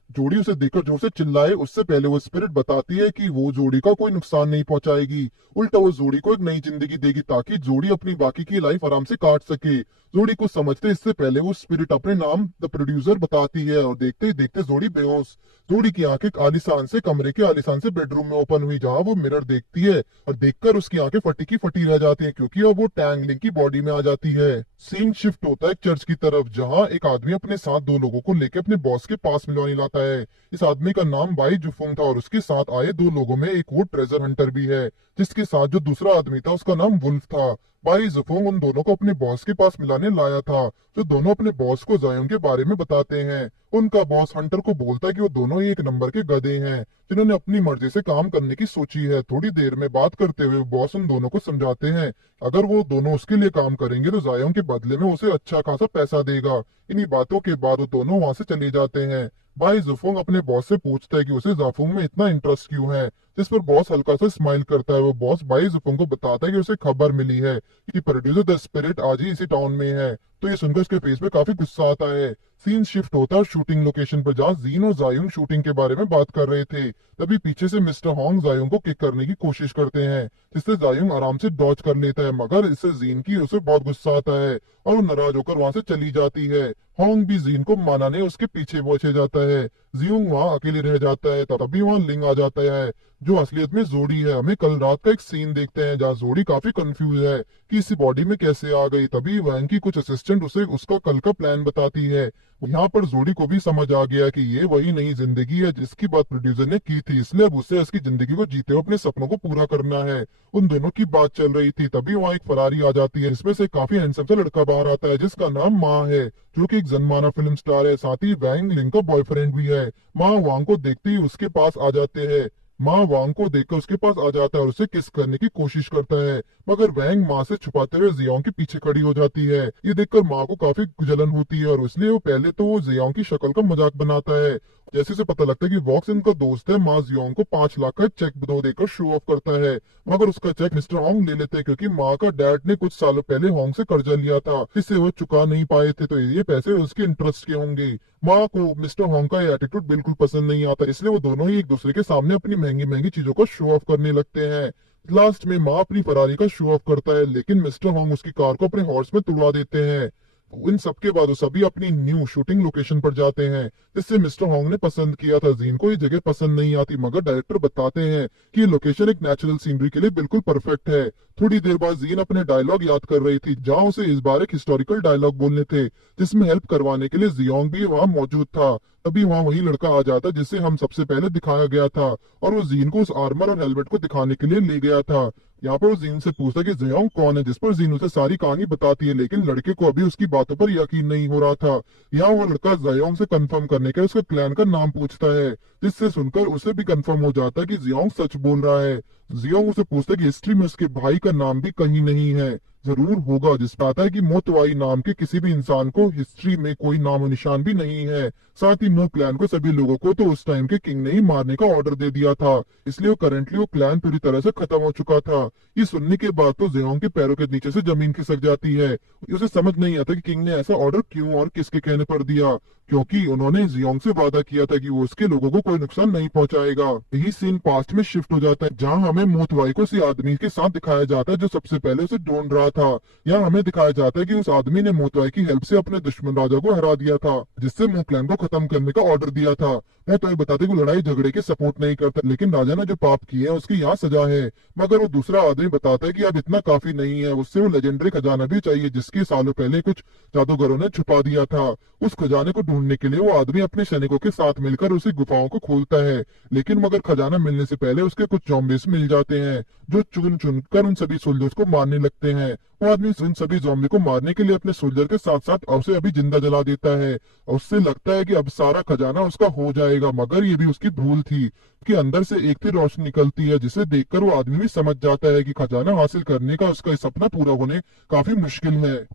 जोड़ी उसे देखकर जोर से चिल्लाए उससे पहले वो स्पिरिट बताती है कि वो जोड़ी का कोई नुकसान नहीं पहुंचाएगी, उल्टा वो जोड़ी को एक नई जिंदगी देगी ताकि जोड़ी अपनी बाकी की लाइफ आराम से काट सके। जोड़ी कुछ समझते इससे पहले वो स्पिरिट अपने नाम द प्रोड्यूसर बताती है और देखते ही देखते जोड़ी बेहोश। जोड़ी की आंखें आलीशान से कमरे के आलीशान से बेडरूम में ओपन हुई, जहां वो मिरर देखती है और देखकर उसकी आंखें फटी की फटी रह जाती है, क्योंकि अब वो टैंग लिंग की बॉडी में आ जाती है। सीन शिफ्ट होता है एक चर्च की तरफ, जहां एक आदमी अपने साथ दो लोगों को लेकर अपने बॉस के पास मिलवाने लाता है। इस आदमी का नाम बाई जुफोंग था और उसके साथ आए दो लोगों में एक वो ट्रेजर हंटर भी है, जिसके साथ जो दूसरा आदमी था उसका नाम वुल्फ था। बाई जुफोंग उन दोनों को अपने बॉस के पास मिलाने लाया था, जो दोनों अपने बॉस को जायोंग के बारे में बताते हैं। उनका बॉस हंटर को बोलता है कि वो दोनों ही एक नंबर के गधे हैं, जिन्होंने अपनी मर्जी से काम करने की सोची है। थोड़ी देर में बात करते हुए बॉस उन दोनों को समझाते हैं अगर वो दोनों उसके लिए काम करेंगे तो जायोंग के बदले में उसे अच्छा खासा पैसा देगा। इन्हीं बातों के बाद वो दोनों वहां से चले जाते हैं। भाई जुफोंग अपने बॉस से पूछता है कि उसे जाफुंग में इतना इंटरेस्ट क्यों है, जिस पर बॉस हल्का सा स्माइल करता है। वो बॉस भाई जुफोंग को बताता है कि उसे खबर मिली है कि प्रोड्यूसर द स्पिरिट आज ही इसी टाउन में है। तो ये सुनकर उसके फेस पे काफी गुस्सा आता है। सीन शिफ्ट होता है शूटिंग लोकेशन पर, जहाँ जीन और जायुंग शूटिंग के बारे में बात कर रहे थे। तभी पीछे से मिस्टर होंग जायुंग को किक करने की कोशिश करते हैं, जिससे जायुंग आराम से डॉज कर लेता है, मगर इससे जीन की उसे बहुत गुस्सा आता है और वो नाराज होकर वहां से चली जाती है। होंग भी जीन को मनाने उसके पीछे पहुंचे जाता है। जियोंग वहां अकेले रह जाता है, तभी वहां लिंग आ जाता है, जो असलियत में जोड़ी है। हमें कल रात का एक सीन देखते हैं जहाँ जोड़ी काफी कंफ्यूज है कि इस बॉडी में कैसे आ गई। तभी वैंग की कुछ असिस्टेंट उसे उसका कल का प्लान बताती है। यहाँ पर जोड़ी को भी समझ आ गया कि ये वही नई जिंदगी है जिसकी बात प्रोड्यूसर ने की थी, इसलिए अब उसे उसकी जिंदगी को जीते हुए अपने सपनों को पूरा करना है। उन दोनों की बात चल रही थी, तभी वहाँ एक फरारी आ जाती है, जिसमें से काफी हैंडसम सा लड़का बाहर आता है, जिसका नाम माँ है, जो कि एक जनमाना फिल्म स्टार है। साथ ही वैंग लिंग का बॉयफ्रेंड भी है। माँ वांग को देखते ही उसके पास आ जाते हैं। माँ वांग को देखकर उसके पास आ जाता है और उसे किस करने की कोशिश करता है, मगर वैंग माँ से छुपाते हुए जियोंग के पीछे खड़ी हो जाती है। ये देखकर माँ को काफी जलन होती है और इसलिए वो पहले तो वो जियोंग की शक्ल का मजाक बनाता है। जैसे से पता लगता है कि वॉक्स इनका दोस्त है, माँ जियोंग को 5 लाख का चेक दो देकर शो ऑफ करता है, मगर उसका चेक मिस्टर होंग ले लेते हैं क्योंकि माँ का डैड ने कुछ सालों पहले होंग से कर्जा लिया था जिससे वो चुका नहीं पाए थे, तो ये पैसे उसके इंटरेस्ट के होंगे। माँ को मिस्टर होंग का एटीट्यूड बिल्कुल पसंद नहीं आता, इसलिए वो दोनों ही एक दूसरे के सामने अपनी महंगी महंगी चीजों का शो ऑफ करने लगते हैं। लास्ट में माँ अपनी फरारी का शो ऑफ करता है, लेकिन मिस्टर होंग उसकी कार को अपने हॉर्स में तुड़वा देते हैं। इन सब के बाद वो सभी अपनी न्यू शूटिंग लोकेशन पर जाते हैं, जिससे मिस्टर होंग ने पसंद किया था। जीन को ये जगह पसंद नहीं आती, मगर डायरेक्टर बताते हैं कि ये लोकेशन एक नेचुरल सीनरी के लिए बिल्कुल परफेक्ट है। थोड़ी देर बाद जीन अपने डायलॉग याद कर रही थी, जहां उसे इस बार एक हिस्टोरिकल डायलॉग बोलने थे, जिसमें हेल्प करवाने के लिए जियोंग भी वहां मौजूद था। तभी वहां वही लड़का आ जाता जिसे हम सबसे पहले दिखाया गया था, और वो जीन को उस आर्मर और हेलमेट को दिखाने के लिए ले गया था। यहाँ पर वो जीन से पूछता कि जियोंग कौन है, जिस पर जीन उसे सारी कहानी बताती है, लेकिन लड़के को अभी उसकी बातों पर यकीन नहीं हो रहा था। यहाँ वो लड़का जियोंग से कंफर्म करने के उसके क्लैन का नाम पूछता है, जिससे सुनकर उसे भी कंफर्म हो जाता है कि जियोंग सच बोल रहा है। जियोंग उसे पूछता है कि हिस्ट्री में उसके भाई का नाम भी कहीं नहीं है। जरूर होगा, जिसमें आता है कि मोतवाई नाम के किसी भी इंसान को हिस्ट्री में कोई नामो निशान भी नहीं है। साथ ही नो क्लैन को सभी लोगों को तो उस टाइम के किंग ने ही मारने का ऑर्डर दे दिया था, इसलिए वो क्लैन पूरी तरह से खत्म हो चुका था। ये सुनने के बाद तो जियोंग के पैरों के नीचे से जमीन खिसक जाती है। उसे समझ नहीं आता कि किंग ने ऐसा ऑर्डर क्यों और किसके कहने पर दिया, क्योंकि उन्होंने जियोंग से वादा किया था कि वो उसके लोगों को कोई नुकसान नहीं पहुंचाएगा। यही सीन पास्ट में शिफ्ट हो जाता है, जहां हमें मोतवाई को उसी आदमी के साथ दिखाया जाता है जो सबसे पहले उसे ढूंढ रहा था। यहाँ हमें दिखाया जाता है कि उस आदमी ने मोतवाई की हेल्प से अपने दुश्मन राजा को हरा दिया था, जिससे मुक्लैन को खत्म करने का ऑर्डर दिया था। मोतवाई बताते कि वो लड़ाई झगड़े के सपोर्ट नहीं करता, लेकिन राजा ने जो पाप किए हैं उसकी यहाँ सजा है। मगर वो दूसरा आदमी बताता है कि अब इतना काफी नहीं है, उससे वो लेजेंडरी खजाना भी चाहिए जिसके सालों पहले कुछ जादूगरों ने छुपा दिया था। उस खजाने को ढूंढने के लिए वो आदमी अपने सैनिकों के साथ मिलकर उसी गुफाओं को खोलता है, लेकिन मगर खजाना मिलने से पहले उसके कुछ जॉम्बिस मिल जाते हैं, जो चुन चुन कर उन सभी सोल्जर्स को मारने लगते हैं। वो आदमी उन सभी जॉम्बी को मारने के लिए अपने सोल्जर के साथ साथ उसे अभी जिंदा जला देता है, और उससे लगता है कि अब सारा खजाना उसका हो जाएगा, मगर ये भी उसकी भूल थी कि अंदर से एक थी रोशनी निकलती है, जिसे देखकर वो आदमी भी समझ जाता है कि खजाना हासिल करने का उसका सपना पूरा होने काफी मुश्किल है।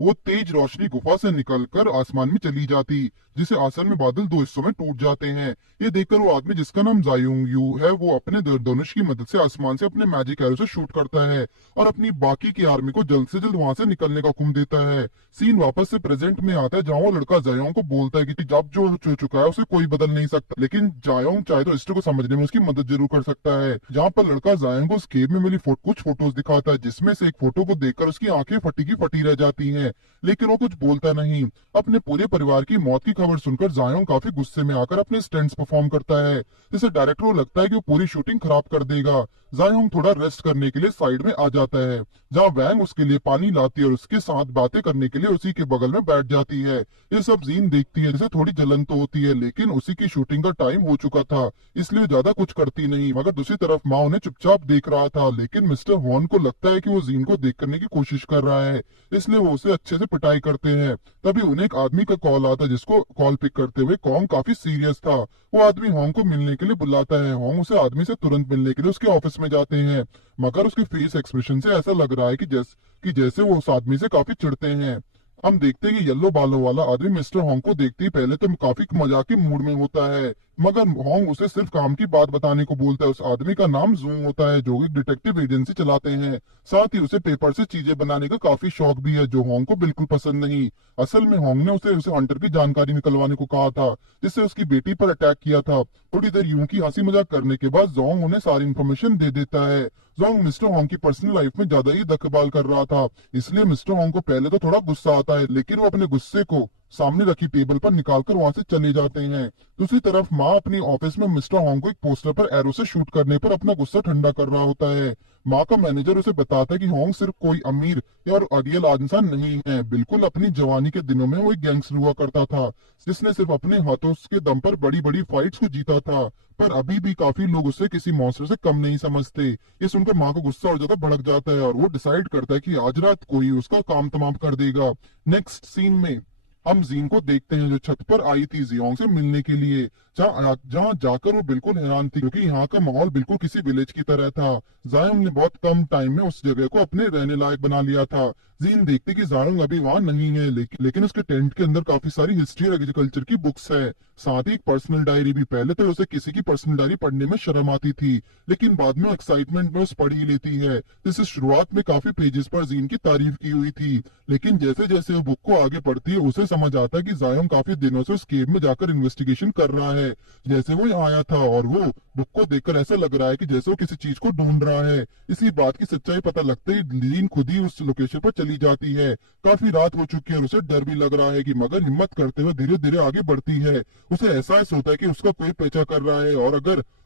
वो तेज रोशनी गुफा से निकलकर आसमान में चली जाती, जिसे आसमान में बादल दो हिस्सों में टूट जाते हैं। ये देखकर वो आदमी जिसका नाम जायुंग यू है, वो अपने धनुष की मदद से आसमान से अपने मैजिक एरो से शूट करता है और अपनी बाकी की आर्मी को जल्द से जल्द वहां से निकलने का हुक्म देता है। सीन वापस से प्रेजेंट में आता है, जहाँ वो लड़का जायोंग को बोलता है कि जब जो हो चुका है उसे कोई बदल नहीं सकता, लेकिन जायोंग चाहे तो हिस्ट्री को समझने में उसकी मदद जरूर कर सकता है। जहाँ पर लड़का जायोंग को उस केव में मिली कुछ फोटोज दिखाता है, जिसमें से एक फोटो को देखकर उसकी आंखें फटी की फटी रह जाती हैं, लेकिन वो कुछ बोलता नहीं। अपने पूरे परिवार की मौत की खबर सुनकर जायोंग काफी गुस्से में आकर अपने स्टंट्स परफॉर्म करता है, जिससे डायरेक्टर को लगता है कि वो पूरी शूटिंग खराब कर देगा। जायोंग थोड़ा रेस्ट करने के लिए साइड में आ जाता है, जहाँ वैंग उसके लिए पानी लाती है और उसके साथ बातें करने के लिए उसी के बगल में बैठ जाती है। ये सब जीन देखती है, जिसे थोड़ी जलन तो होती है, लेकिन उसी की शूटिंग का टाइम हो चुका था, इसलिए ज्यादा कुछ करती नहीं। मगर दूसरी तरफ माँ उन्हें चुपचाप देख रहा था, लेकिन मिस्टर हॉर्न को लगता है कि वो जीन को देख करने की कोशिश कर रहा है, इसलिए वो उसे अच्छे से पिटाई करते हैं। तभी उन्हें एक आदमी का कॉल आता है, जिसको कॉल पिक करते हुए कॉन्ग काफी सीरियस था। वो आदमी होंग को मिलने के लिए बुलाता है। होंग उसे आदमी से तुरंत मिलने के लिए उसके ऑफिस में जाते हैं, मगर उसके फेस एक्सप्रेशन से ऐसा लग रहा है कि जैसे वो उस आदमी से काफी चिढ़ते हैं। हम देखते हैं कि येलो बालों वाला आदमी मिस्टर होंग को देखते ही पहले तो काफी मजाक के मूड में होता है, मगर होंग उसे सिर्फ काम की बात बताने को बोलता है। उस आदमी का नाम जूंग होता है, जो एक डिटेक्टिव एजेंसी चलाते हैं। साथ ही उसे पेपर से चीजें बनाने का काफी शौक भी है, जो होंग को बिल्कुल पसंद नहीं। असल में होंग ने उसे हंटर की जानकारी निकलवाने को कहा था, जिससे उसकी बेटी पर अटैक किया था। थोड़ी देर यूं की हंसी मजाक करने के बाद जोंग उन्हें सारी इन्फॉर्मेशन दे देता है। जोंग मिस्टर होंग की पर्सनल लाइफ में ज्यादा ही दखलबाल कर रहा था, इसलिए मिस्टर होंग को पहले तो थोड़ा गुस्सा आता है, लेकिन वो अपने गुस्से को सामने रखी टेबल पर निकालकर वहां से चले जाते हैं। दूसरी तरफ माँ अपनी ऑफिस में मिस्टर होंग को एक पोस्टर पर एरो से शूट करने पर अपना गुस्सा ठंडा कर रहा होता है। माँ का मैनेजर उसे बताता है कि होंग सिर्फ कोई अमीर या अड़ियल इंसान नहीं है, बिल्कुल अपनी जवानी के दिनों में वो एक गैंगस्टर हुआ करता था, जिसने सिर्फ अपने हाथों के दम पर बड़ी बड़ी फाइट्स को जीता था। पर अभी भी काफी लोग उसे किसी मॉन्स्टर से कम नहीं समझते। ये सुनकर माँ को गुस्सा और ज्यादा भड़क जाता है, और वो डिसाइड करता है कि आज रात कोई उसका काम तमाम कर देगा। नेक्स्ट सीन में हम जीन को देखते हैं जो छत पर आई थी जियोंग से मिलने के लिए, जहाँ जाकर वो बिल्कुल हैरान थी क्योंकि यहाँ का माहौल बिल्कुल किसी विलेज की तरह था। जायोंग ने बहुत कम टाइम में उस जगह को अपने रहने लायक बना लिया था। जीन देखते कि जायोंग अभी वहां नहीं है, लेकिन उसके टेंट के अंदर काफी सारी हिस्ट्री और एग्रीकल्चर की बुक्स है, साथ ही एक पर्सनल डायरी भी। पहले तो उसे किसी की पर्सनल डायरी पढ़ने में शर्म आती थी, लेकिन बाद में एक्साइटमेंट में उसे पढ़ ही लेती है। जैसे शुरुआत में काफी पेजेस पर जीन की तारीफ की हुई थी, लेकिन जैसे जैसे वो बुक को आगे पढ़ती है उसे समझ आता है कि जायोंग काफी दिनों से उस केव में जाकर इन्वेस्टिगेशन कर रहा है। जैसे वो यहाँ आया था और वो बुक को देखकर ऐसा लग रहा है कि जैसे वो किसी चीज को ढूंढ रहा है। इसी बात की सच्चाई पता लगते ही लीन खुद ही उस लोकेशन पर चली जाती है। काफी रात हो चुकी है और उसे डर भी लग रहा है कि मगर हिम्मत करते हुए धीरे धीरे आगे बढ़ती है। उसे एहसास होता है कि उसका कोई पीछा कर रहा है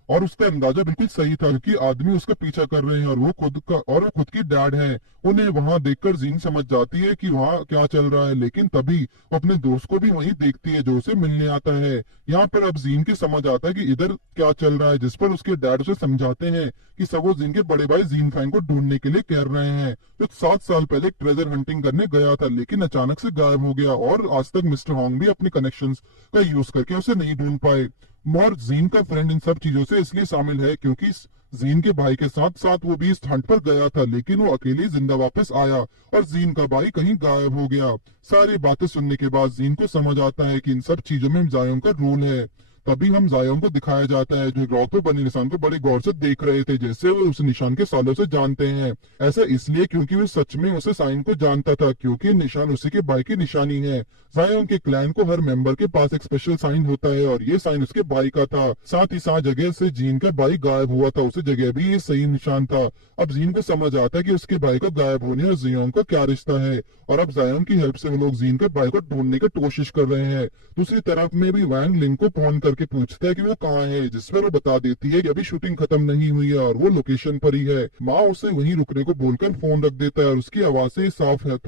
और उसका अंदाजा बिल्कुल सही था क्योंकि आदमी उसका पीछा कर रहे हैं और वो खुद की डैड है। उन्हें वहां देखकर जीन समझ जाती है कि वहाँ क्या चल रहा है, लेकिन तभी वो अपने दोस्त को भी वहीं देखती है जो उसे मिलने आता है। यहाँ पर अब जीन की समझ आता है कि इधर क्या चल रहा है, जिस पर उसके डैड उसे समझाते हैं कि सब वो जीन के बड़े भाई जीन फैंग को ढूंढने के लिए कह रहे हैं, जो 7 साल पहले एक ट्रेजर हंटिंग करने गया था लेकिन अचानक से गायब हो गया और आज तक मिस्टर होंग भी अपने कनेक्शंस का यूज करके उसे नहीं ढूंढ पाए। और जीन का फ्रेंड इन सब चीजों से इसलिए शामिल है क्योंकि जीन के भाई के साथ साथ वो भी इस हंट पर गया था, लेकिन वो अकेले जिंदा वापस आया और जीन का भाई कहीं गायब हो गया। सारी बातें सुनने के बाद जीन को समझ आता है कि इन सब चीजों में जायोंग का रोल है। तभी हम जायोंग को दिखाया जाता है जो रॉक पे बने निशान को बड़े गौर से देख रहे थे, जैसे वो उस निशान के सालों से जानते हैं। ऐसा इसलिए क्योंकि वो सच में उसे साइन को जानता था, क्योंकि निशान उसी के भाई की निशानी है। जायोंग के क्लैन को हर मेंबर के पास एक स्पेशल साइन होता है और ये साइन उसके भाई का था। साथ ही साथ जगह से जीन का भाई गायब हुआ था, उसे जगह भी ये सही निशान था। अब जीन को समझ आता है कि उसके भाई का गायब होने और जियोंग का क्या रिश्ता है, और अब जायोंग की हेल्प से वो लोग जीन के भाई को ढूंढने की कोशिश कर रहे हैं। दूसरी तरफ में भी वैंग लिंग को फोन करके पूछता है कि वो कहाँ है, जिस पर वो बता देती है कि अभी शूटिंग खत्म नहीं हुई है और वो लोकेशन पर ही है। माँ उसे वहीं रुकने को बोलकर फोन रख देता है और उसकी आवाज से साफ है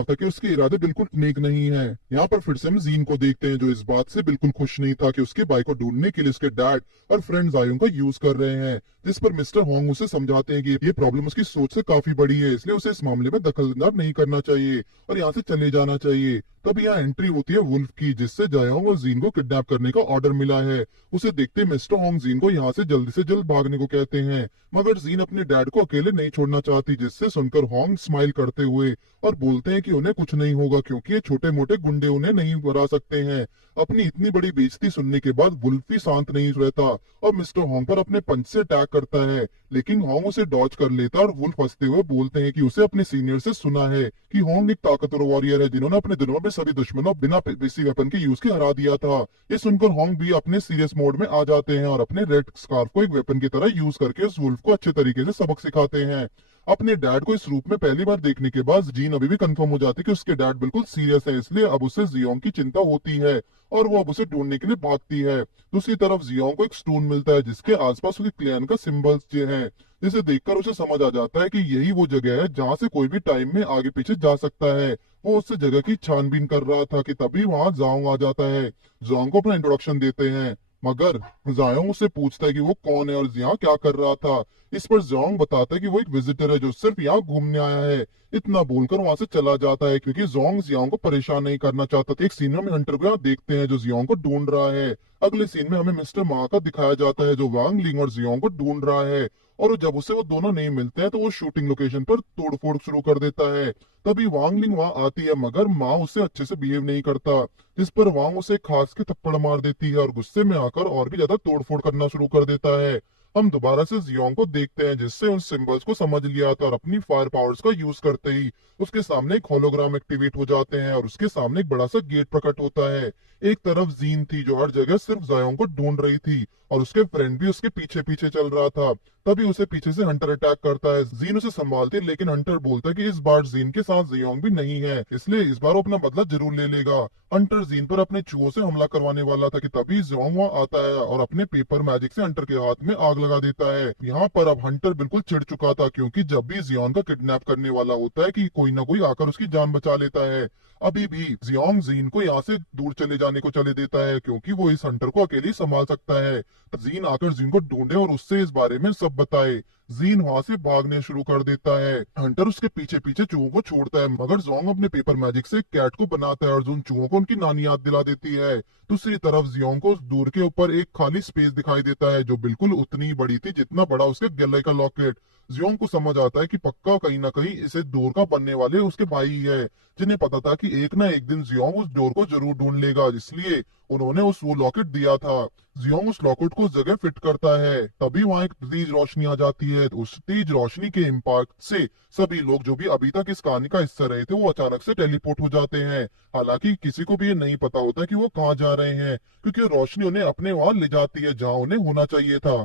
था कि उसके इरादे बिल्कुल नेक नहीं है। यहाँ पर फिर से हम जीन को देखते हैं जो इस बात से बिल्कुल खुश नहीं था कि उसके भाई को ढूंढने के लिए उसके डैड और फ्रेंड जायोंग का यूज कर रहे हैं, जिस पर मिस्टर होंग उसे समझाते हैं कि ये प्रॉब्लम उसकी सोच से काफी बड़ी है, इसलिए उसे इस मामले में दखलंदाज नहीं करना चाहिए और यहाँ से चले जाना चाहिए। तब यहाँ एंट्री होती है वुल्फ की, जिससे जायोंग और जीन को किडनैप करने का ऑर्डर मिला है। उसे देखते मिस्टर होंग जीन को यहाँ से जल्द भागने को कहते हैं, मगर जीन अपने डैड को अकेले नहीं छोड़ना चाहती, जिससे सुनकर होंग स्माइल करते हुए और बोलते हैं कि उन्हें कुछ नहीं होगा क्योंकि ये छोटे मोटे गुंडे उन्हें नहीं हरा सकते हैं। अपनी इतनी बड़ी बेइज्जती सुनने के बाद वुल्फ भी शांत नहीं रहता और मिस्टर होंग पर अपने पंच से अटैक करता है, लेकिन होंग उसे डॉज कर लेता और वुल्फ हंसते हुए बोलते हैं कि उसे अपने सीनियर से सुना है कि होंग एक ताकतवर वॉरियर है जिन्होंने अपने दिनों में सभी दुश्मनों बिना किसी वेपन के यूज के हरा दिया था। ये सुनकर होंग भी अपने सीरियस मोड में आ जाते हैं और अपने रेड स्कार्फ को एक वेपन की तरह यूज करके उस वुल्फ को अच्छे तरीके से सबक सिखाते हैं। अपने डैड को इस रूप में पहली बार देखने के बाद जीन अभी भी कंफर्म हो जाती है कि उसके डैड बिल्कुल सीरियस है, इसलिए अब उसे जियोंग की चिंता होती है और वो अब उसे ढूंढने के लिए भागती है। दूसरी तरफ जियोंग को एक स्टोन मिलता है जिसके आसपास उसके क्लैन का सिंबल्स जो है, जिसे देखकर उसे समझ आ जाता है कि यही वो जगह है जहाँ से कोई भी टाइम में आगे पीछे जा सकता है। वो उस जगह की छानबीन कर रहा था कि तभी वहां जाओंग आ जाता है। जाओंग को अपना इंट्रोडक्शन देते हैं, मगर जायोंग उससे पूछता है कि वो कौन है और यहाँ क्या कर रहा था। इस पर जोंग बताता है कि वो एक विजिटर है जो सिर्फ यहाँ घूमने आया है। इतना बोलकर वहां से चला जाता है क्योंकि जोंग जियांग को परेशान नहीं करना चाहता था। एक सीन में हम हंटर को यहाँ देखते हैं जो जियांग को ढूंढ रहा है। अगले सीन में हमें मिस्टर मा का दिखाया जाता है जो वांग लिंग और जियांग को ढूंढ रहा है, और जब उसे वो दोनों नहीं मिलते हैं तो वो शूटिंग लोकेशन पर तोड़फोड़ शुरू कर देता है। तभी वांग लिंग वहां आती है मगर माँ उससे अच्छे से बिहेव नहीं करता, जिस पर वांग उसे खास के थप्पड़ मार देती है और गुस्से में आकर और भी ज्यादा तोड़फोड़ करना शुरू कर देता है। हम दोबारा से जियोंग को देखते हैं जिससे उन सिंबल्स को समझ लिया था और अपनी फायर पावर्स का यूज करते ही उसके सामने एक होलोग्राम एक्टिवेट हो जाते हैं और उसके सामने एक बड़ा सा गेट प्रकट होता है। एक तरफ जीन थी जो हर जगह सिर्फ जायोंग को ढूंढ रही थी और उसके फ्रेंड भी उसके पीछे पीछे चल रहा था। तभी उसे पीछे से हंटर अटैक करता है। जीन उसे संभालती है लेकिन हंटर बोलता है कि इस बार जीन के साथ जियोंग भी नहीं है, इसलिए इस बार वो अपना बदला जरूर ले लेगा। हंटर जीन पर अपने चूहों से हमला करवाने वाला था कि तभी जियोंग वहां आता है और अपने पेपर मैजिक से हंटर के हाथ में आग लगा देता है। यहाँ पर अब हंटर बिल्कुल चिढ़ चुका था क्योंकि जब भी जियोंग का किडनैप करने वाला होता है कि कोई ना कोई आकर उसकी जान बचा लेता है। अभी भी जियोंग जीन को यहाँ से दूर चले जाने को चले देता है क्योंकि वो इस हंटर को अकेले ही संभाल सकता है। जीन आकर जीन को ढूंढे और उससे इस बारे में सब बताए। जीन वहां से भागने शुरू कर देता है। हंटर उसके पीछे पीछे चूहों को छोड़ता है, मगर जोंग अपने पेपर मैजिक से कैट को बनाता है और उन चूहों को उनकी नानी याद दिला देती है। दूसरी तरफ जियोंग को उस दूर के ऊपर एक खाली स्पेस दिखाई देता है जो बिल्कुल उतनी ही बड़ी थी जितना बड़ा उसके गले का लॉकेट। जियोंग को समझ आता है कि पक्का कहीं ना कहीं इसे डोर का बनने वाले उसके भाई ही है, जिन्हें पता था कि एक ना एक दिन जियोंग उस डोर को जरूर ढूंढ लेगा, इसलिए उन्होंने उस वो लॉकेट दिया था। जियोंग उस लॉकेट को उस जगह फिट करता है, तभी वहां एक तेज रोशनी आ जाती है। तो उस तेज रोशनी के इम्पैक्ट से सभी लोग जो भी अभी तक इस कहानी का हिस्सा रहे थे वो अचानक से टेलीपोर्ट हो जाते हैं। हालांकि किसी को भी ये नहीं पता होता कि वो कहाँ जा रहे हैं, क्योंकि रोशनी उन्हें अपने वहां ले जाती है जहाँ उन्हें होना चाहिए था।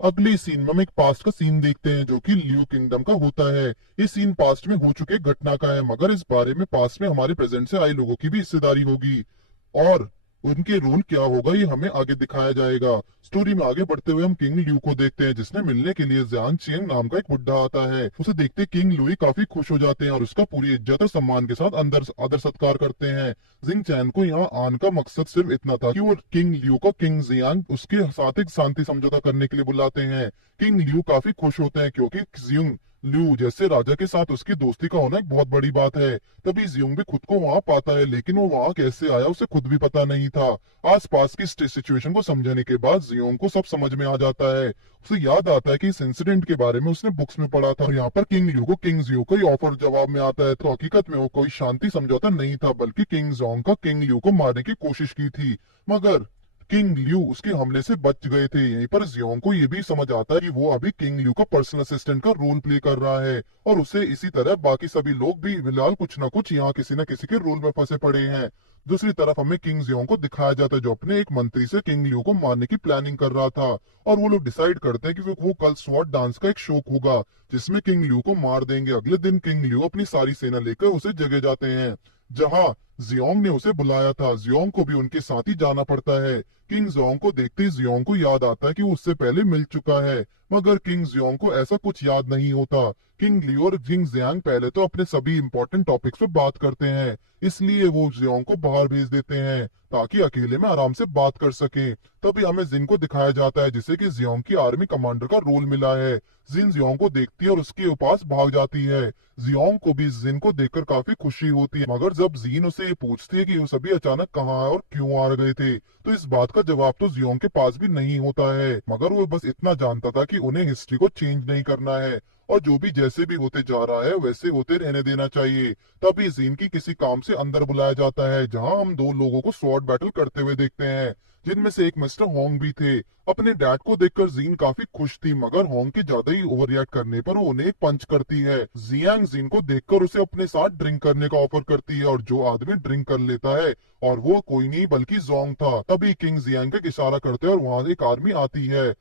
अगली सीन में हम एक पास्ट का सीन देखते हैं जो कि लियू किंगडम का होता है। ये सीन पास्ट में हो चुके घटना का है, मगर इस बारे में पास्ट में हमारे प्रेजेंट से आए लोगों की भी हिस्सेदारी होगी और उनके रोल क्या होगा ये हमें आगे दिखाया जाएगा। स्टोरी में आगे बढ़ते हुए हम किंग लियू को देखते हैं, जिसने मिलने के लिए जियांग चेंग नाम का एक बुड्ढा आता है। उसे देखते किंग लुई काफी खुश हो जाते हैं और उसका पूरी इज्जत और सम्मान के साथ अंदर आदर सत्कार करते हैं। जिंग चैन को यहाँ आने का मकसद सिर्फ इतना था कि वो किंग लियू को किंग जियांग उसके साथ एक शांति समझौता करने के लिए बुलाते हैं। किंग लियू काफी खुश होते हैं क्योंकि जियांग लू जैसे राजा के साथ उसकी दोस्ती का होना एक बहुत बड़ी बात है। तभी जियोंग भी खुद को वहां पाता है, लेकिन वो वहां कैसे आया उसे खुद भी पता नहीं था। आसपास की सिचुएशन को समझने के बाद जियोंग को सब समझ में आ जाता है। उसे याद आता है कि इस इंसिडेंट के बारे में उसने बुक्स में पढ़ा था और यहाँ पर किंग लियू को किंग जियो का ही ऑफर जवाब में आता है। तो हकीकत में वो कोई शांति समझौता नहीं था, बल्कि किंग जोंग का किंग लियू को मारने की कोशिश की थी, मगर किंग लियू उसके हमले से बच गए थे। यहीं पर जियोंग को ये भी समझ आता है कि वो अभी किंग लियू का पर्सनल असिस्टेंट का रोल प्ले कर रहा है और उसे इसी तरह बाकी सभी लोग भी फिलहाल कुछ ना कुछ यहाँ किसी न किसी के रोल में फंसे पड़े हैं। दूसरी तरफ हमें किंग जियोंग को दिखाया जाता है जो अपने एक मंत्री से किंग लियू को मारने की प्लानिंग कर रहा था और वो लोग डिसाइड करते हैं कि वो कल स्वॉर्ड डांस का एक शो होगा जिसमें किंग लियू को मार देंगे। अगले दिन किंग लियू अपनी सारी सेना लेकर उसे जगह जाते हैं जहाँ जियोंग ने उसे बुलाया था। जियोंग को भी उनके साथ ही जाना पड़ता है। किंग जोंग को देखते ही जियोंग को याद आता है कि वो उससे पहले मिल चुका है, मगर किंग जियोंग को ऐसा कुछ याद नहीं होता। किंग लियू और किंग जियांग पहले तो अपने सभी इंपॉर्टेंट टॉपिक्स पे बात करते हैं, इसलिए वो जियोंग को बाहर भेज देते हैं ताकि अकेले में आराम से बात कर सके। तभी हमें जिन को दिखाया जाता है जिसे कि जियोंग की आर्मी कमांडर का रोल मिला है। जिन जियोंग को देखती है और उसके पास भाग जाती है। जियोंग को भी जिन को देखकर काफी खुशी होती है, मगर जब जीन उसे ये पूछती है कि वो सभी अचानक कहाँ आए और क्यों आ गए थे, तो इस बात का जवाब तो जियोंग के पास भी नहीं होता है, मगर वो बस इतना जानता था कि उन्हें हिस्ट्री को चेंज नहीं करना है और जो भी जैसे भी होते जा रहा है वैसे होते रहने देना चाहिए। तभी जीन की किसी काम से अंदर बुलाया जाता है जहां हम दो लोगों को स्वॉर्ड बैटल करते हुए देखते हैं, जिनमें से एक मिस्टर होंग भी थे। अपने डैड को देखकर जीन काफी खुश थी, मगर होंग के ज्यादा ही ओवर रिएक्ट करने पर वो उन्हें एक पंच करती है। जियांग जीन को देखकर उसे अपने साथ ड्रिंक करने का ऑफर करती है और जो आदमी ड्रिंक कर लेता है और वो कोई नहीं बल्कि जोंग था। तभी किंग जियांग का इशारा करते हैं और वहां एक आर्मी आती है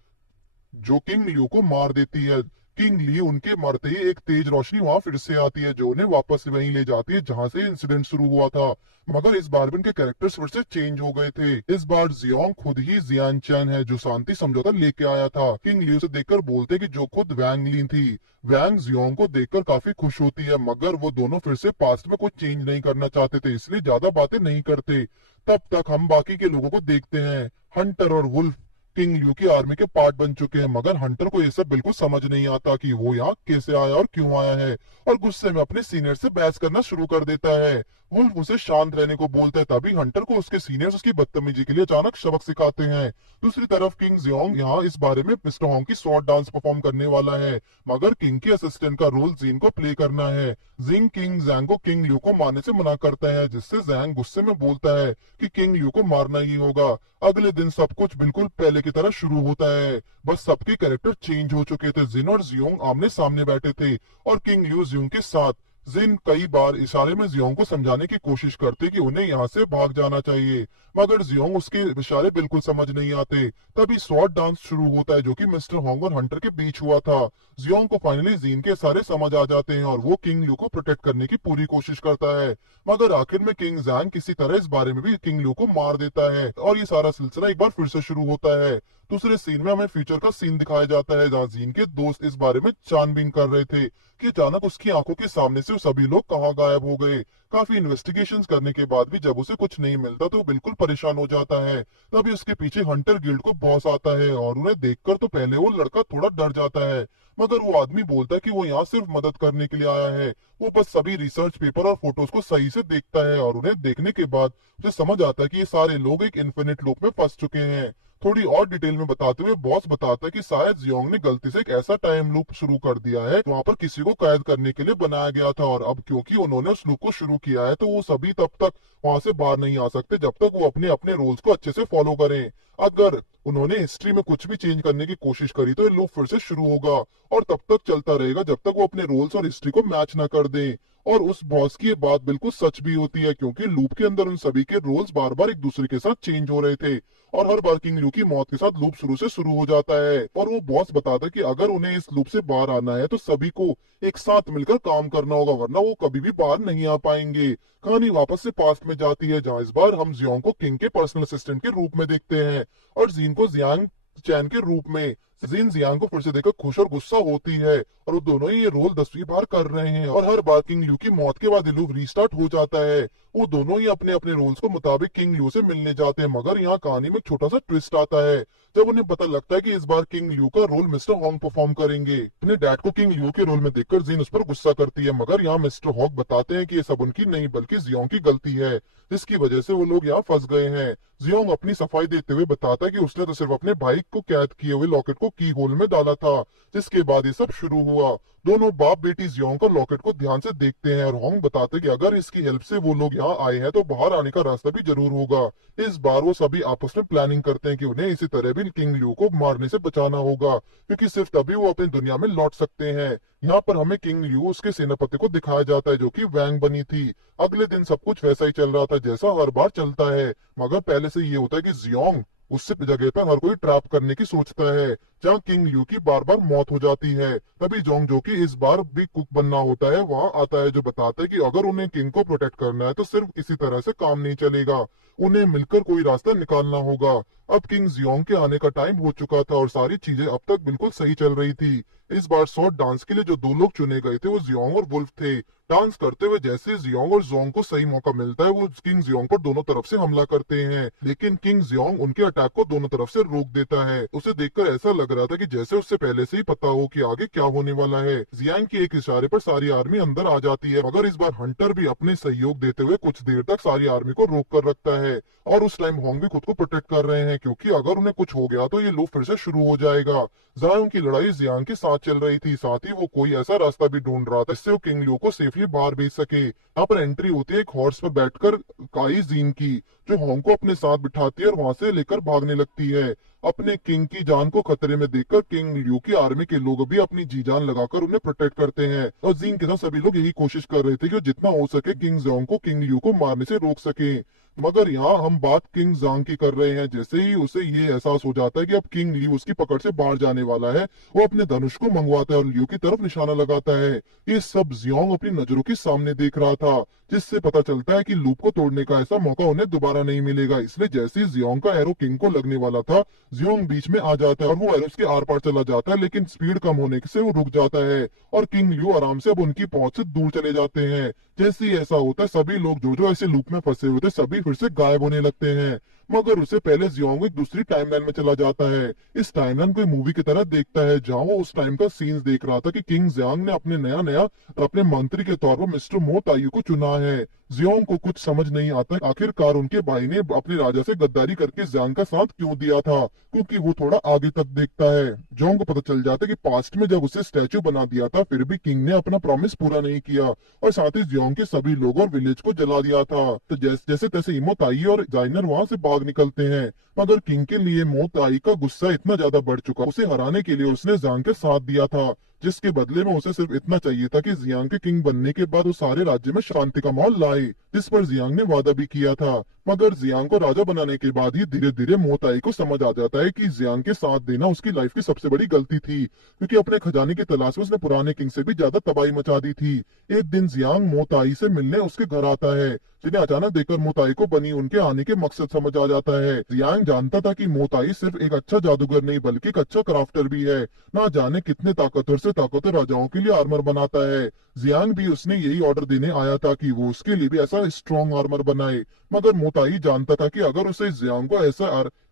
जो किंग लियू को मार देती है। किंग लियू उनके मरते ही एक तेज रोशनी वहां फिर से आती है जो उन्हें वापस वहीं ले जाती है जहां से इंसिडेंट शुरू हुआ था, मगर इस बार भी उनके कैरेक्टर्स फिर से चेंज हो गए थे। इस बार जियोंग खुद ही जियान चैन है जो शांति समझौता लेके आया था। किंग लियू से देखकर बोलते कि जो खुद वैंग लीन थी। वैंग जियोंग को देखकर काफी खुश होती है, मगर वो दोनों फिर से पास्ट में कुछ चेंज नहीं करना चाहते थे, इसलिए ज्यादा बातें नहीं करते। तब तक हम बाकी के लोगों को देखते हैं। हंटर और वुल्फ किंग लियू की आर्मी के पार्ट बन चुके हैं, मगर हंटर को ये सब बिल्कुल समझ नहीं आता कि वो यहाँ कैसे आया और क्यों आया है और गुस्से में अपने सीनियर से बहस करना शुरू कर देता है। वुल्फ उसे शांत रहने को बोलता है, तभी हंटर को उसके सीनियर्स उसकी बदतमीजी के लिए अचानक सबक सिखाते हैं। दूसरी तरफ किंग जियोंग यहाँ इस बारे में मिस्टर होंग की शॉर्ट डांस परफॉर्म करने वाला है, मगर किंग के असिस्टेंट का रोल जीन को प्ले करना है। जिंग किंग जैंग को किंग लियू को मारने से मना करता है, जिससे जैंग गुस्से में बोलता है कि किंग लियू को मारना ही होगा। अगले दिन सब कुछ बिल्कुल पहले की तरह शुरू होता है, बस सबके कैरेक्टर चेंज हो चुके थे। जिन और जियोंग आमने सामने बैठे थे और किंग लियू जियोंग के साथ। जिन कई बार इशारे में जियोंग को समझाने की कोशिश करते कि उन्हें यहाँ से भाग जाना चाहिए, मगर जियोंग उसके इशारे बिल्कुल समझ नहीं आते। तभी स्वॉर्ड डांस शुरू होता है जो कि मिस्टर होंग और हंटर के बीच हुआ था। जियोंग को फाइनली जीन के इशारे समझ आ जाते हैं और वो किंग लियू को प्रोटेक्ट करने की पूरी कोशिश करता है, मगर आखिर में किंग जैंग किसी तरह इस बारे में भी किंग लियू को मार देता है और ये सारा सिलसिला एक बार फिर से शुरू होता है। दूसरे सीन में हमें फ्यूचर का सीन दिखाया जाता है जहाँ जीन के दोस्त इस बारे में छानबीन कर रहे थे कि अचानक उसकी आंखों के सामने से सभी लोग कहाँ गायब हो गए। काफी इन्वेस्टिगेशंस करने के बाद भी जब उसे कुछ नहीं मिलता तो वो बिल्कुल परेशान हो जाता है। तभी उसके पीछे हंटर गिल्ड को बॉस आता है और उन्हें देखकर तो पहले वो लड़का थोड़ा डर जाता है, मगर वो आदमी बोलता है कि वो यहाँ सिर्फ मदद करने के लिए आया है। वो बस सभी रिसर्च पेपर और फोटोज को सही से देखता है और उन्हें देखने के बाद उसे समझ आता है कि ये सारे लोग एक इन्फिनिट लूप में फंस चुके हैं। थोड़ी और डिटेल में बताते हुए बॉस बताता है कि शायद जियोंग ने गलती से एक ऐसा टाइम लूप शुरू कर दिया है वहां पर किसी को कैद करने के लिए बनाया गया था, और अब क्योंकि उन्होंने उस लूप को शुरू किया है तो वो सभी तब तक वहां से बाहर नहीं आ सकते जब तक वो अपने अपने रूल्स को अच्छे से फॉलो करें। अगर उन्होंने हिस्ट्री में कुछ भी चेंज करने की कोशिश करी तो ये लूप फिर से शुरू होगा और तब तक चलता रहेगा जब तक वो अपने रूल्स और हिस्ट्री को मैच ना कर दे। और उस बॉस की ये बात बिल्कुल सच भी होती है, क्योंकि लूप के अंदर उन सभी के रूल्स बार बार एक दूसरे के साथ चेंज हो रहे थे और हर बार किंग ल्यू की मौत के साथ लूप शुरू से शुरू हो जाता है। और वो बॉस बताता है कि अगर उन्हें इस लूप से बाहर आना है तो सभी को एक साथ मिलकर काम करना होगा, वरना वो कभी भी बाहर नहीं आ पाएंगे। कहानी वापस से पास्ट में जाती है, जहाँ इस बार हम जियोंग को किंग के पर्सनल असिस्टेंट के रूप में देखते हैं और जीन को जियांग चैन के रूप में। जिन जियांग को फिर से देखकर खुश और गुस्सा होती है और वो दोनों ही ये रोल 10वीं बार कर रहे हैं और हर बार किंग ल्यू की मौत के बाद ये लूप रीस्टार्ट हो जाता है। वो दोनों ही अपने अपने रोल्स को मुताबिक किंग ल्यू से मिलने जाते हैं, मगर यहाँ कहानी में एक छोटा सा ट्विस्ट आता है जब उन्हें पता लगता है कि इस बार किंग ल्यू का रोल मिस्टर हॉन्ग परफॉर्म करेंगे। अपने डैड को किंग ल्यू के रोल में देखकर जीन उस पर गुस्सा करती है, मगर यहाँ मिस्टर हॉक बताते हैं कि ये सब उनकी नहीं बल्कि जियोंग की गलती है जिसकी वजह से वो लोग यहाँ फंस गए हैं। जियोंग अपनी सफाई देते हुए बताता है कि उसने तो सिर्फ अपने भाई को कैद किए हुए लॉकेट को की होल में डाला था, जिसके बाद ये सब शुरू हुआ। दोनों बाप बेटी जियोंग का लॉकेट को ध्यान से देखते हैं और होंग बताते हैं कि अगर इसकी हेल्प से वो लोग यहाँ आए हैं तो बाहर आने का रास्ता भी जरूर होगा। इस बार वो सभी आपस में प्लानिंग करते हैं कि उन्हें इसी तरह भी किंग ल्यू को मारने से बचाना होगा, क्योंकि सिर्फ तभी वो अपनी दुनिया में लौट सकते हैं। यहाँ पर हमें किंग ल्यू उसके सेनापति को दिखाया जाता है जो कि वैंग बनी थी। अगले दिन सब कुछ वैसा ही चल रहा था जैसा हर बार चलता है, मगर पहले से ये होता है कि जियोंग उससे जगह पर हर कोई ट्रैप करने की सोचता है जहाँ किंग ल्यू की बार बार मौत हो जाती है। तभी जोंग जो कि इस बार भी कुक बनना होता है वहाँ आता है, जो बताता है कि अगर उन्हें किंग को प्रोटेक्ट करना है तो सिर्फ इसी तरह से काम नहीं चलेगा, उन्हें मिलकर कोई रास्ता निकालना होगा। अब किंग जियोंग के आने का टाइम हो चुका था और सारी चीजें अब तक बिल्कुल सही चल रही थी। इस बार शॉर्ट डांस के लिए जो दो लोग चुने गए थे वो जियोंग और वुल्फ थे। डांस करते हुए जैसे जियोंग और जोंग को सही मौका मिलता है वो किंग जियोंग पर दोनों तरफ से हमला करते हैं, लेकिन किंग जियोंग उनके अटैक को दोनों तरफ से रोक देता है। उसे देखकर ऐसा लग रहा था कि जैसे उससे पहले से ही पता हो कि आगे क्या होने वाला है। जियांग के एक इशारे पर सारी आर्मी अंदर आ जाती है, मगर इस बार हंटर भी अपने सहयोग देते हुए कुछ देर तक सारी आर्मी को रोक कर रखता है और उस टाइम होंग भी खुद को प्रोटेक्ट कर रहे हैं, क्योंकि अगर उन्हें कुछ हो गया तो ये लूप फिर से शुरू हो जाएगा। जायों की लड़ाई जियांग के साथ चल रही थी, साथ ही वो कोई ऐसा रास्ता भी ढूंढ रहा था जिससे वो किंग ल्यू को सेफली बाहर भेज सके। यहाँ पर एंट्री होती है एक हॉर्स पर बैठकर काई जीन की, जो होंग को अपने साथ बिठाती है और वहां से लेकर भागने लगती है। अपने किंग की जान को खतरे में देखकर किंग ल्यू की आर्मी के लोग भी अपनी जी जान लगाकर उन्हें प्रोटेक्ट करते हैं और जीन के साथ सभी लोग यही कोशिश कर रहे थे कि वो जितना हो सके किंग जोंग को किंग ल्यू को मारने से रोक सके। मगर यहाँ हम बात किंग जांग की कर रहे हैं। जैसे ही उसे ये एहसास हो जाता है कि अब किंग ल्यू उसकी पकड़ से बाहर जाने वाला है, वो अपने धनुष को मंगवाता है और ल्यू की तरफ निशाना लगाता है। ये सब जियोंग अपनी नजरों के सामने देख रहा था, जिससे पता चलता है कि लूप को तोड़ने का ऐसा मौका उन्हें दोबारा नहीं मिलेगा। इसलिए जैसे ही जियोंग का एरो किंग को लगने वाला था, जियोंग बीच में आ जाता है और वो एरो उसके आर पार चला जाता है, लेकिन स्पीड कम होने से वो रुक जाता है और किंग ल्यू आराम से अब उनकी पहुंच से दूर चले जाते हैं। जैसे ही ऐसा होता है सभी लोग जो ऐसे लूप में फंसे हुए थे सभी फिर से गायब होने लगते हैं, मगर उससे पहले जियोंग एक दूसरी टाइमलाइन में चला जाता है। इस टाइमलाइन को मूवी की तरह देखता है, जहाँ वो उस टाइम का सीन्स देख रहा था कि किंग जियांग ने अपने नया अपने मंत्री के तौर पर मिस्टर मो तायू को चुना है। जियोंग को कुछ समझ नहीं आता आखिरकार उनके भाई ने अपने राजा से गद्दारी करके जियांग का साथ क्यों दिया था, क्योंकि वो थोड़ा आगे तक देखता है। जियोंग को पता चल जाता है कि पास्ट में जब उसे स्टैचू बना दिया था फिर भी किंग ने अपना प्रॉमिस पूरा नहीं किया और साथ ही जियोंग के सभी लोग और विलेज को जला दिया था। तो जैसे तैसे इमो ताई और जाइनर वहां से भाग निकलते हैं, मगर किंग के लिए मो ताई का गुस्सा इतना ज्यादा बढ़ चुका, उसे हराने के लिए उसने जियांग के साथ दिया था, जिसके बदले में उसे सिर्फ इतना चाहिए था कि जियांग के किंग बनने के बाद वो सारे राज्य में शांति का माहौल लाए, जिस पर जियांग ने वादा भी किया था। मगर जियांग को राजा बनाने के बाद ही धीरे धीरे मोताई को समझ आ जाता है कि जियांग के साथ देना उसकी लाइफ की सबसे बड़ी गलती थी, क्योंकि अपने खजाने की तलाश में उसने पुराने किंग से भी ज्यादा तबाही मचा दी थी। एक दिन जियांग मोताई से मिलने उसके घर आता है, जिन्हें अचानक देखकर मोताई को बनी उनके आने के मकसद समझ आ जाता है। जियांग जानता था कि मोताई सिर्फ एक अच्छा जादूगर नहीं बल्कि एक अच्छा क्राफ्टर भी है, ना जाने कितने ताकतवर से ताकतवर राजाओं के लिए आर्मर बनाता है। जियांग भी उसने यही ऑर्डर देने आया था कि वो उसके लिए भी ऐसा स्ट्रॉन्ग आर्मर बनाए, मगर मोताई जानता था कि अगर उसे जियांग को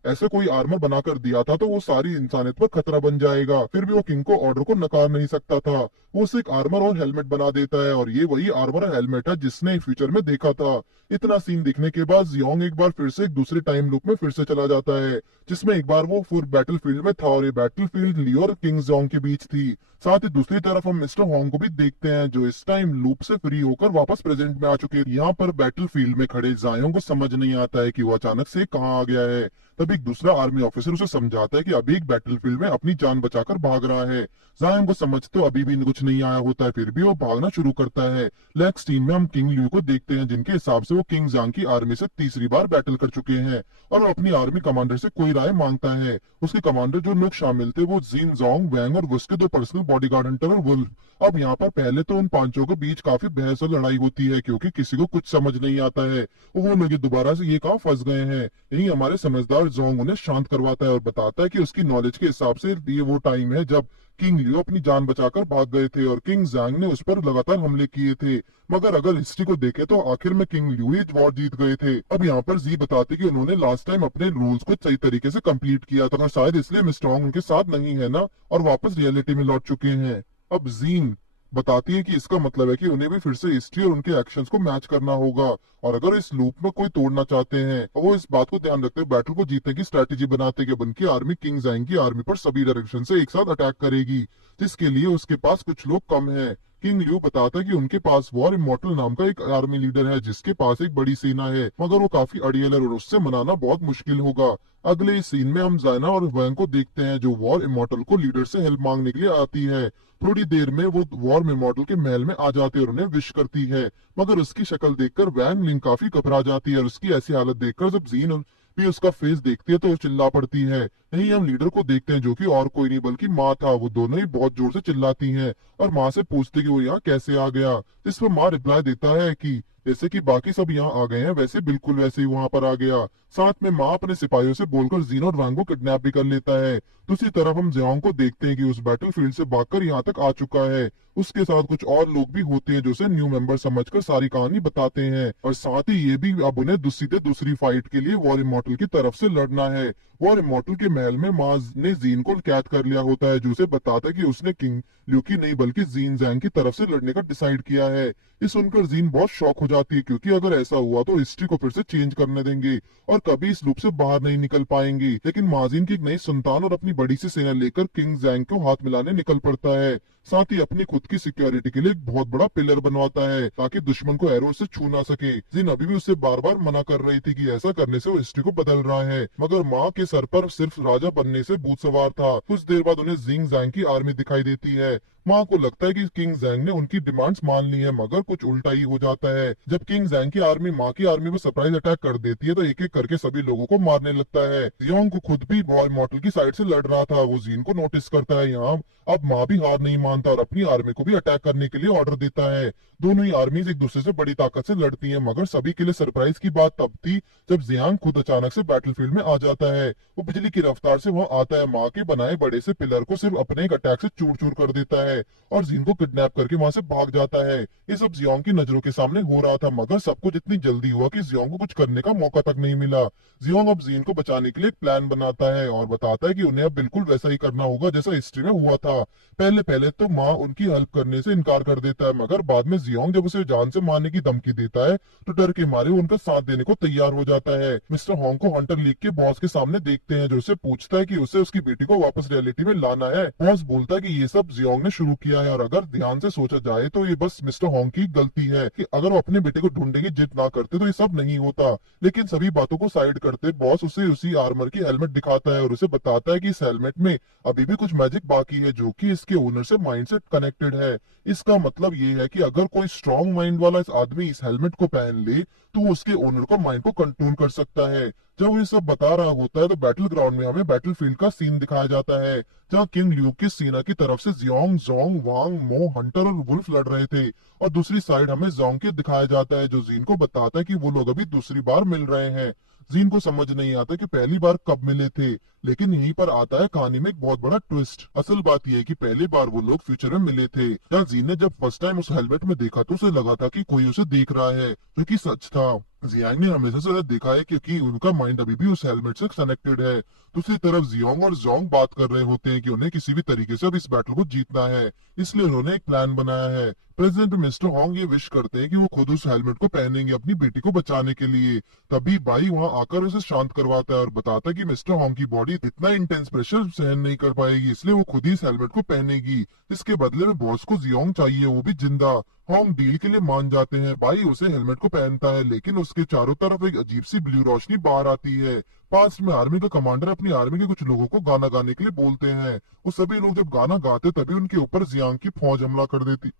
ऐसा कोई आर्मर बनाकर दिया था तो वो सारी इंसानियत पर खतरा बन जाएगा। फिर भी वो किंग को ऑर्डर को नकार नहीं सकता था। वो उसे एक आर्मर और हेलमेट बना देता है, और ये वही आर्मर और हेलमेट है जिसने फ्यूचर में देखा था। इतना सीन दिखने के बाद जियांग एक बार फिर से एक दूसरे टाइम लूप में फिर से चला जाता है, जिसमें एक बार वो फुल बैटलफील्ड में था, और ये बैटलफील्ड लियो और किंग जोंग के बीच थी। साथ ही दूसरी तरफ हम मिस्टर होंग को भी देखते हैं, जो इस टाइम लूप से फ्री होकर वापस प्रेजेंट में आ चुके हैं। यहाँ पर बैटलफील्ड में खड़े जायोंग को समझ नहीं आता है कि वो अचानक से कहाँ आ गया है। तब एक दूसरा आर्मी ऑफिसर उसे समझाता है कि अभी एक बैटलफील्ड में अपनी जान बचाकर भाग रहा है। जायोंग को समझ तो अभी भी कुछ नहीं आया होता है, फिर भी वो भागना शुरू करता है। नेक्स्ट सीन में हम किंग लियू को देखते हैं, जिनके हिसाब से वो किंग जांग की आर्मी से तीसरी बार बैटल कर चुके हैं, और वो अपनी आर्मी कमांडर से कोई राय मांगता है। उसके कमांडर जो लोग शामिल थे वो जिन जोंग, वैंग और उसके दो पर्सनल बॉडीगार्ड हंटर और वुल्फ। अब यहाँ पर पहले तो उन पांचों के बीच काफी बहस और लड़ाई होती है, क्योंकि किसी को कुछ समझ नहीं आता है वो लोग दोबारा से ये कहाँ फंस गए हैं। यही हमारे समझदार जोंग उन्हें शांत करवाता है और बताता है कि उसकी नॉलेज के हिसाब से ये वो टाइम है जब किंग लियो अपनी जान बचाकर भाग गए थे और किंग जांग ने उस पर लगातार हमले किए थे। मगर अगर हिस्ट्री को देखें तो आखिर में किंग लियो ही वॉर जीत गए थे। अब यहाँ पर जी बताते कि उन्होंने लास्ट टाइम अपने रूल्स को सही तरीके से कंप्लीट किया था, शायद इसलिए मिस्टर होंग उनके साथ नहीं है ना, और वापस रियलिटी में लौट चुके हैं। अब जीन बताती है कि इसका मतलब है कि उन्हें भी फिर से हिस्ट्री और उनके एक्शंस को मैच करना होगा, और अगर इस लूप में कोई तोड़ना चाहते हैं तो वो इस बात को ध्यान रखते हुए बैटल को जीतने की स्ट्रेटेजी बनाते कि उनकी आर्मी किंग जांग की आर्मी पर सभी डायरेक्शन से एक साथ अटैक करेगी, जिसके लिए उसके पास कुछ लोग कम है। किंग लियू बताता है कि उनके पास वॉर इमॉर्टल नाम का एक आर्मी लीडर है, जिसके पास एक बड़ी सेना है, मगर वो काफी अड़ियल है और उससे मनाना बहुत मुश्किल होगा। अगले सीन में हम जायना और वैंग को देखते हैं, जो वॉर इमॉर्टल को लीडर से हेल्प मांगने के लिए आती है। थोड़ी देर में वो वॉर इमॉर्टल के महल में आ जाते और उन्हें विश करती है, मगर उसकी शक्ल देखकर वैंग लिंग काफी घबरा जाती है, और उसकी ऐसी हालत देखकर जब जीन भी उसका फेस देखती है तो वो चिल्ला पड़ती है। यही हम लीडर को देखते हैं, जो कि और कोई नहीं बल्कि माँ था। वो दोनों ही बहुत जोर से चिल्लाती हैं और माँ से पूछते कि वो यहाँ कैसे आ गया, जिस पर माँ रिप्लाई देता है कि जैसे कि बाकी सब यहाँ आ गए हैं वैसे बिल्कुल वैसे ही वहां पर आ गया। साथ में माँ अपने सिपाहियों से बोलकर जीन और वांग को किडनैप भी कर लेता है। दूसरी तरफ हम जियांग को देखते हैं कि उस बैटलफील्ड से भागकर यहाँ तक आ चुका है। उसके साथ कुछ और लोग भी होते हैं जो उसे न्यू मेंबर समझकर सारी कहानी बताते हैं, और साथ ही ये भी अब उन्हें सीधे दूसरी फाइट के लिए वॉर इमॉर्टल की तरफ से लड़ना है। वॉर इमॉर्टल के महल में माँ ने जीन को कैद कर लिया होता है, जो उसे बताता है कि उसने किंग लियू की नहीं बल्कि जीन जैंग की तरफ से लड़ने का डिसाइड किया है। ये सुनकर जीन बहुत शॉक हो जाती है, क्योंकि अगर ऐसा हुआ तो हिस्ट्री को फिर से चेंज करने देंगे और कभी इस लूप से बाहर नहीं निकल पाएंगे। लेकिन माजीन की एक नई संतान और अपनी बड़ी सी सेना लेकर किंग जैंग को हाथ मिलाने निकल पड़ता है। साथ ही अपनी खुद की सिक्योरिटी के लिए एक बहुत बड़ा पिलर बनवाता है, ताकि दुश्मन को एरो से छू ना सके। जिन अभी भी उससे बार बार मना कर रही थी कि ऐसा करने से वो हिस्ट्री को बदल रहा है, मगर माँ के सर पर सिर्फ राजा बनने से भूत सवार था। कुछ देर बाद उन्हें जिंग जैंग की आर्मी दिखाई देती है। माँ को लगता है कि किंग जैंग ने उनकी डिमांड्स मान ली है, मगर कुछ उल्टा ही हो जाता है। जब किंग जैंग की आर्मी माँ की आर्मी पर सरप्राइज अटैक कर देती है तो एक एक करके सभी लोगों को मारने लगता है। जियांग को खुद भी वॉर इमॉर्टल की साइड से लड़ रहा था, वो जीन को नोटिस करता है। यहाँ अब माँ भी हार नहीं मानता और अपनी आर्मी को भी अटैक करने के लिए ऑर्डर देता है। दोनों ही आर्मीज एक दूसरे से बड़ी ताकत से लड़ती हैं, मगर सभी के लिए सरप्राइज की बात तब थी जब जियांग खुद अचानक से बैटलफील्ड में आ जाता है। वो बिजली की रफ्तार से वहां आता है, माँ के बनाए बड़े से पिलर को सिर्फ अपने एक अटैक से चूर चूर कर देता है और जीन को किडनैप करके वहां से भाग जाता है। ये सब जियांग की नजरों के सामने हो रहा था, मगर सब कुछ इतनी जल्दी हुआ कि जियांग को कुछ करने का मौका तक नहीं मिला। जियांग अब जीन को बचाने के लिए एक प्लान बनाता है और बताता है कि उन्हें अब बिल्कुल वैसा ही करना होगा जैसा हिस्ट्री में हुआ था। पहले पहले तो माँ उनकी हेल्प करने से इनकार कर देता है, मगर बाद में जियांग जब उसे जान से मारने की धमकी देता है तो डर के मारे वो उनका साथ देने को तैयार हो जाता है। मिस्टर होंग को हंटर लीग के बॉस के सामने देखते हैं, जो उसे पूछता है कि उसे उसकी बेटी को वापस रियलिटी में लाना है। बॉस बोलता है कि ये सब जियांग ने शुरू किया है, और अगर ध्यान से सोचा जाए तो ये बस मिस्टर होंग की गलती है कि अगर वो अपने बेटे को ढूंढने की जिद ना करते तो ये सब नहीं होता। लेकिन सभी बातों को साइड करते बॉस उसे उसी आर्मर की हेलमेट दिखाता है और उसे बताता है कि इस हेलमेट में अभी भी कुछ मैजिक बाकी है, जो कि इसके ओनर से माइंड से कनेक्टेड है। इसका मतलब ये है कि अगर कोई स्ट्रॉन्ग माइंड वाला इस आदमी इस हेलमेट को पहन ले तो वो उसके ओनर को माइंड को कंट्रोल कर सकता है। जब वो ये सब बता रहा होता है तो बैटल ग्राउंड में हमें बैटल फील्ड का सीन दिखाया जाता है, जहाँ किंग ल्यू की सेना की तरफ से जियोंग, जोंग, वांग, मो, हंटर और वुल्फ लड़ रहे थे, और दूसरी साइड हमें जोंग के दिखाया जाता है जो जीन को बताता है कि वो लोग अभी दूसरी बार मिल रहे हैं। जीन को समझ नहीं आता कि पहली बार कब मिले थे, लेकिन यहीं पर आता है कहानी में एक बहुत बड़ा ट्विस्ट। असल बात यह है कि पहली बार वो लोग फ्यूचर में मिले थे, जहाँ जीन ने जब फर्स्ट टाइम उस हेलमेट में देखा तो उसे लगा था कि कोई उसे देख रहा है, जो कि सच था। जियांग ने हमेशा से देखा है क्योंकि उनका माइंड अभी भी उस हेलमेट से कनेक्टेड है। दूसरी तरफ जियोंग और जोंग बात कर रहे होते हैं कि उन्हें किसी भी तरीके से अब इस बैटल को जीतना है, इसलिए उन्होंने एक प्लान बनाया है। प्रेसिडेंट मिस्टर होंग ये विश करते हैं कि वो खुद उस हेलमेट को पहनेंगे अपनी बेटी को बचाने के लिए। तभी बाई वहां आकर उसे शांत करवाता है और बताता है कि मिस्टर होंग की बॉडी इतना इंटेंस प्रेशर सहन नहीं कर पाएगी, इसलिए वो खुद ही इस हेलमेट को पहनेगी। इसके बदले में बॉस को जियोंग चाहिए, वो भी जिंदा। होंग डील के लिए मान जाते हैं। बाई उसे हेलमेट को पहनता है, लेकिन उसके चारों तरफ एक अजीब सी ब्लू रोशनी बाहर आती है। पास में आर्मी का कमांडर अपनी आर्मी के कुछ लोगों को गाना गाने के लिए बोलते हैं। वो सभी लोग जब गाना गाते तभी उनके ऊपर जियांग की फौज हमला कर देती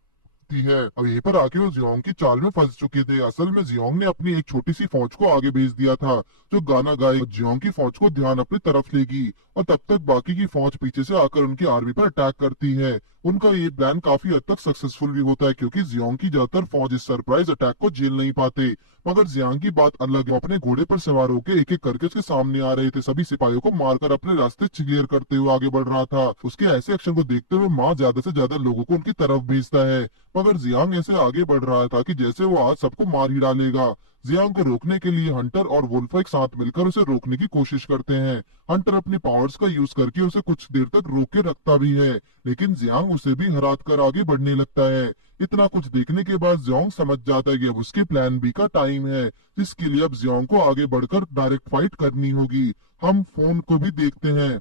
है। अब यहीं पर आके वो जियोंग की चाल में फंस चुके थे। असल में जियोंग ने अपनी एक छोटी सी फौज को आगे भेज दिया था जो गाना गाए जियोंग की फौज को ध्यान अपनी तरफ लेगी, और तब तक बाकी की फौज पीछे से आकर उनकी आर्मी पर अटैक करती है। उनका ये प्लान काफी हद तक सक्सेसफुल भी होता है क्योंकि जियोंग की ज्यादातर फौज इस सरप्राइज अटैक को झेल नहीं पाते। मगर जियांग की बात अलग है। वो अपने घोड़े पर सवार होकर एक एक करके उसके सामने आ रहे थे, सभी सिपाहियों को मारकर अपने रास्ते क्लियर करते हुए आगे बढ़ रहा था। उसके ऐसे एक्शन को देखते हुए माँ ज्यादा से ज्यादा लोगों को उनकी तरफ भेजता है, मगर जियांग ऐसे आगे बढ़ रहा था कि जैसे वो आज सबको मार ही डालेगा। जियांग को रोकने के लिए हंटर और वुल्फ एक साथ मिलकर उसे रोकने की कोशिश करते हैं। हंटर अपनी पावर्स का यूज करके उसे कुछ देर तक रोक के रखता भी है, लेकिन जियांग उसे भी हरा कर आगे बढ़ने लगता है। इतना कुछ देखने के बाद जियांग समझ जाता है कि अब उसके प्लान बी का टाइम है, जिसके लिए अब जियांग को आगे बढ़कर डायरेक्ट फाइट करनी होगी। हम फोन को भी देखते हैं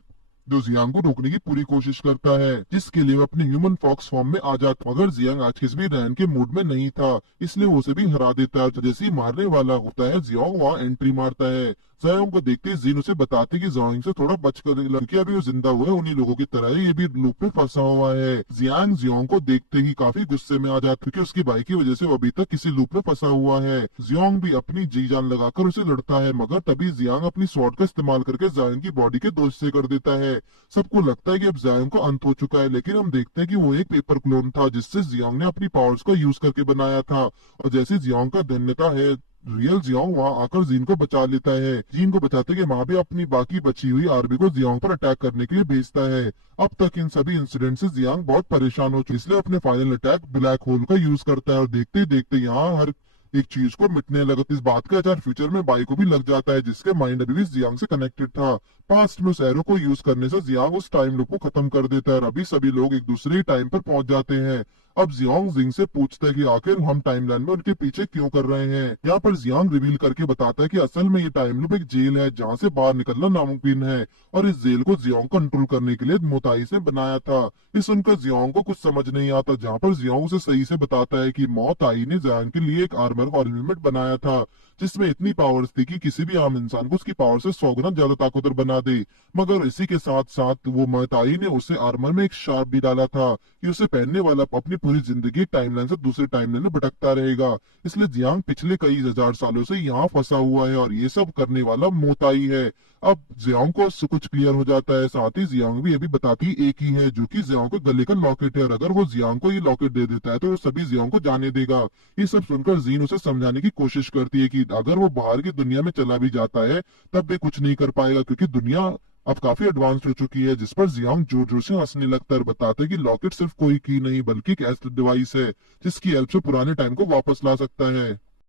जो जियांग को रोकने की पूरी कोशिश करता है, जिसके लिए वो अपने ह्यूमन फॉक्स फॉर्म में आ जाता, मगर जियांग आज किसी भी रैन के मूड में नहीं था, इसलिए वो उसे भी हरा देता है। जैसे ही मारने वाला होता है जियांग वहां एंट्री मारता है। जियांग को देखते ही जीन उसे बताते कि जियांग से थोड़ा बच कर, क्योंकि अभी वो जिंदा हुआ है उन्हीं लोगों की तरह है, ये भी लूप में फंसा हुआ है। जियांग को देखते ही काफी गुस्से में आ जाता क्योंकि उसकी भाई की वजह से वो अभी तक किसी लूप में फंसा हुआ है। जियांग भी अपनी जी जान लगाकर उसे लड़ता है, मगर तभी जियांग अपनी स्वॉर्ड का इस्तेमाल करके जियांग की बॉडी के दोष से कर देता है। सबको लगता है कि अब जियांग को अंत हो चुका है, लेकिन हम देखते हैं कि वो एक पेपर क्लोन था जिससे जियांग ने अपनी पावर्स का यूज करके बनाया था। और जैसे जियांग का धन्यता है, रियल जियांग वहां आकर जीन को बचा लेता है। जीन को बचाते के वहां भी अपनी बाकी बची हुई आर्मी को जियांग पर अटैक करने के लिए भेजता है। अब तक इन सभी इंसिडेंट से जियांग बहुत परेशान हो चुका है, इसलिए अपने फाइनल अटैक ब्लैक होल का यूज करता है, और देखते ही देखते यहाँ हर एक चीज को मिटने लगा। इस बात का अचार फ्यूचर में बाई को भी लग जाता है, जिसके माइंड अभी भी जियांग से कनेक्टेड था। पास्ट में उस एरो को यूज करने से जियांग उस टाइम लूप को खत्म कर देता है और अभी सभी लोग एक दूसरे टाइम पर पहुंच जाते हैं। अब जियांग जिंग से पूछता है कि आखिर हम टाइमलाइन में उनके पीछे क्यों कर रहे हैं। यहाँ पर जियांग रिवील करके बताता है कि असल में ये टाइम लूप एक जेल है जहाँ से बाहर निकलना नामुमकिन है, और इस जेल को जियांग कंट्रोल करने के लिए मोताई से बनाया था। ये सुनकर जियांग को कुछ समझ नहीं आता, जहाँ पर जियांग उसे सही से बताता है कि मोताई ने जियांग के लिए एक आर्मर और हेलमेट बनाया था जिसमें इतनी पावर्स थी कि किसी भी आम इंसान को उसकी पावर से 100 गुना ज्यादा ताकतवर बना दे। मगर इसी के साथ साथ वो मोताई ने उसे आर्मर में एक शार्प भी डाला था कि उसे पहनने वाला अपनी पूरी जिंदगी टाइमलाइन से दूसरे टाइमलाइन में भटकता रहेगा। इसलिए जियांग पिछले कई हजार सालों से यहाँ फंसा हुआ है और ये सब करने वाला मोताई है। अब जियांग को कुछ क्लियर हो जाता है। साथ ही जियांग भी ये भी बताती एक ही है जो कि जियांग के गले का लॉकेट है, और अगर वो जियांग को ये लॉकेट दे देता है तो वो सभी जियांग को जाने देगा। ये सब सुनकर जीन उसे समझाने की कोशिश करती है कि अगर वो बाहर की दुनिया में चला भी जाता है तब भी कुछ नहीं कर पाएगा, क्योंकि दुनिया अब काफी एडवांस हो चुकी है। जिस पर जियांग जोर जोर से हंसने लगता है और बताता है कि लॉकेट सिर्फ कोई की नहीं बल्कि एक ऐसा डिवाइस है जिसकी हेल्प से पुराने टाइम को वापस ला सकता है।